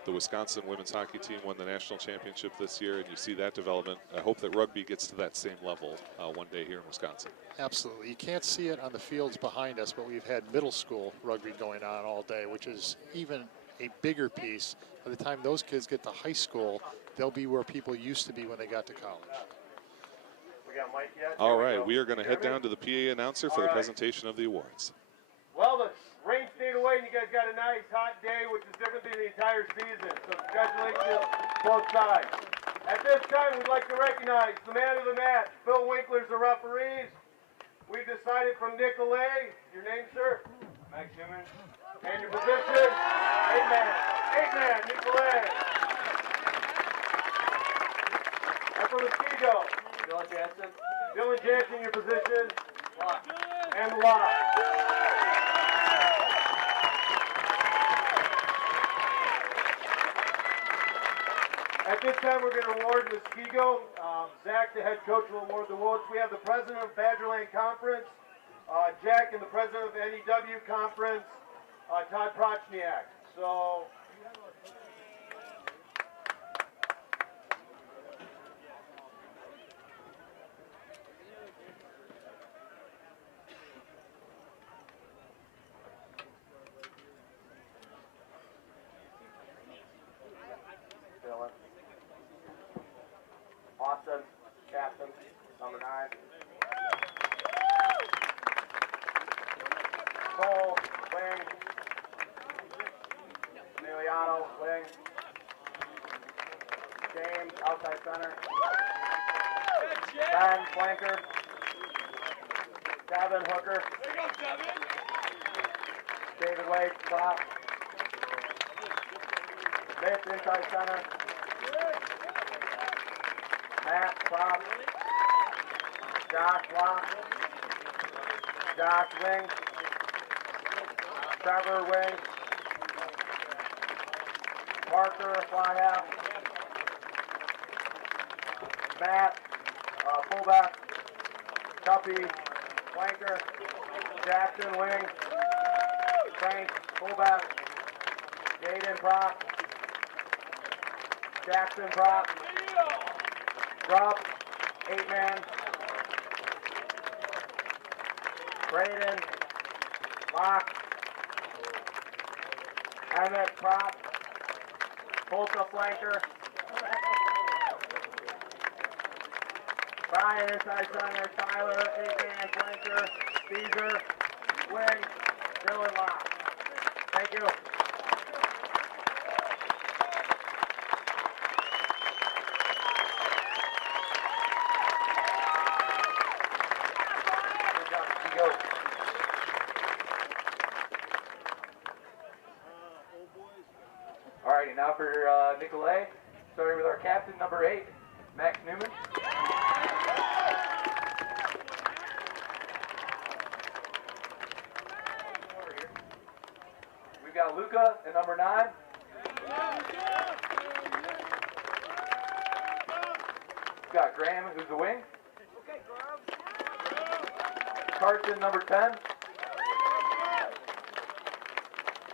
The Wisconsin women's hockey team won the national championship this year, and you see that development. I hope that rugby gets to that same level one day here in Wisconsin. Absolutely. You can't see it on the fields behind us, but we've had middle school rugby going on all day, which is even a bigger piece. By the time those kids get to high school, they'll be where people used to be when they got to college. We got Mike yet? All right, we are going to head down to the PA announcer for the presentation of the awards. Well, the rain stayed away, and you guys got a nice hot day, which is different than the entire season. So congratulations, both sides. At this time, we'd like to recognize the man of the match, Phil Winkler's the referees. We decided from Nicolet, your name, sir? Max Newman. And your position? 8-man. 8-man, Nicolet. And from Muskego? Dylan Jansen. Dylan Jansen, your position? Lock. And lock. At this time, we're going to award Muskego. Zach, the head coach, will award the awards. We have the president of Badgerland Conference, Jack, and the president of NEW Conference, Todd Prochniak. So, Dylan. Austin, captain, number 9. Cole, wing. Emiliano, wing. James, outside center. Ben, flanker. Devin, hooker. There you go, Devin. David Wade, prop. Mitch, inside center. Matt, prop. Josh, lock. Josh, wing. Trevor, wing. Parker, fly half. Matt, fullback. Tuppy, flanker. Jackson, wing. Frank, fullback. Jaden, prop. Jackson, prop. Drop. 8-man. Braden, lock. Emmett, prop. Polka, flanker. Brian, inside center. Tyler, 8-man, flanker. Caesar, wing. Dylan, lock. Thank you. Good job, Muskego. All righty, now for Nicolet, starting with our captain, number 8, Max Newman. We've got Luca at number 9. We've got Graham, who's the wing. Carson, number 10.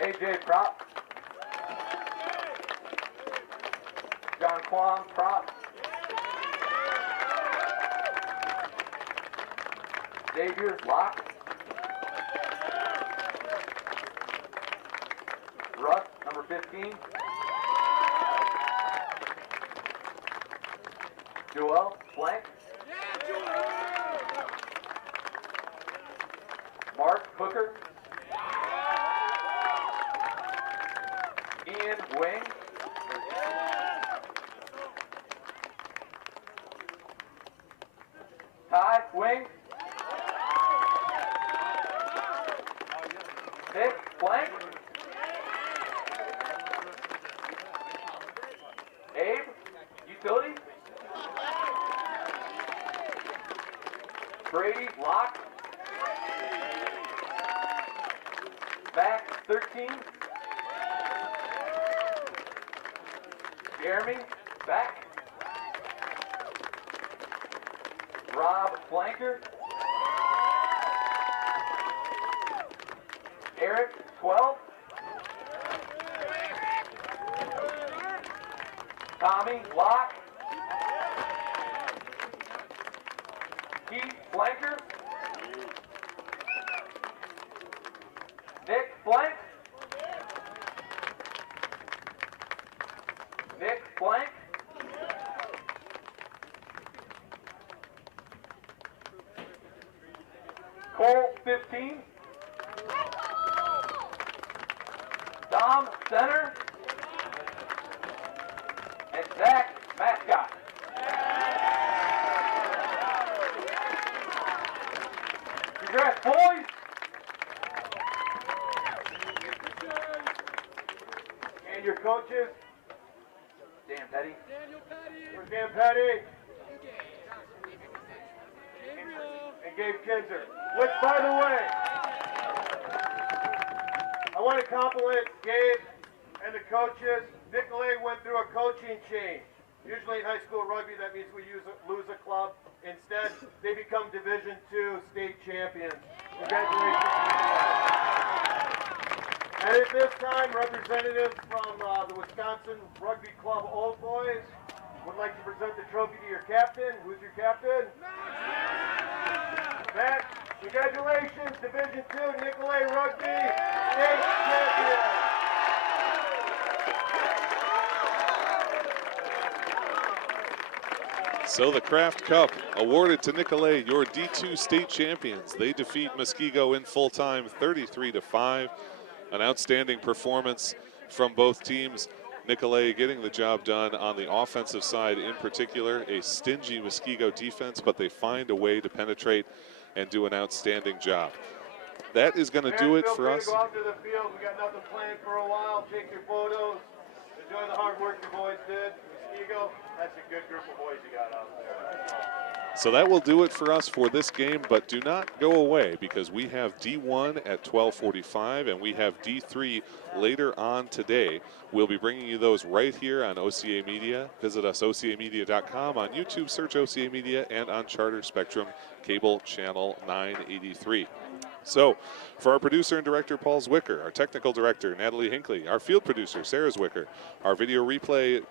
AJ, prop. John Kwong, prop. Xavier's lock. Russ, number 15. Joel, flank. Mark, hooker. Ian, wing. Ty, wing. Nick, flank. Abe, utility. Brady, lock. Max, 13. Jeremy, back. Rob, flanker. Eric, 12. Tommy, lock. Keith, flanker. Nick, flank. Nick, flank. Cole, 15. Dom, center. And Zach, mascot. Congrats, boys. And your coaches. Dan Petty. Where's Dan Petty? And Gabe Kinzer. Which, by the way, I want to compliment Gabe and the coaches. Nicolet went through a coaching change. Usually in high school rugby, that means we lose a club. Instead, they become Division II state champions. Congratulations. And at this time, representatives from the Wisconsin Rugby Club Old Boys would like to present the trophy to your captain. Who's your captain? Matt, congratulations, Division II Nicolet Rugby state champion. So the Kraft Cup awarded to Nicolet, your D2 state champions. They defeat Muskego in full time 33-5. An outstanding performance from both teams. Nicolet getting the job done on the offensive side in particular. A stingy Muskego defense, but they find a way to penetrate and do an outstanding job. That is going to do it for us. Go out to the field. We got nothing planned for a while. Take your photos. Enjoy the hard work your boys did. Muskego, that's a good group of boys you got out there. So that will do it for us for this game, but do not go away because we have D1 at 12:45 and we have D3 later on today. We'll be bringing you those right here on OCA Media. Visit us, OCAmedia.com. On YouTube, search OCA Media, and on Charter Spectrum Cable Channel 983. So, for our producer and director, Paul Zwicker, our technical director, Natalie Hinckley, our field producer, Sarah Zwicker, our video replay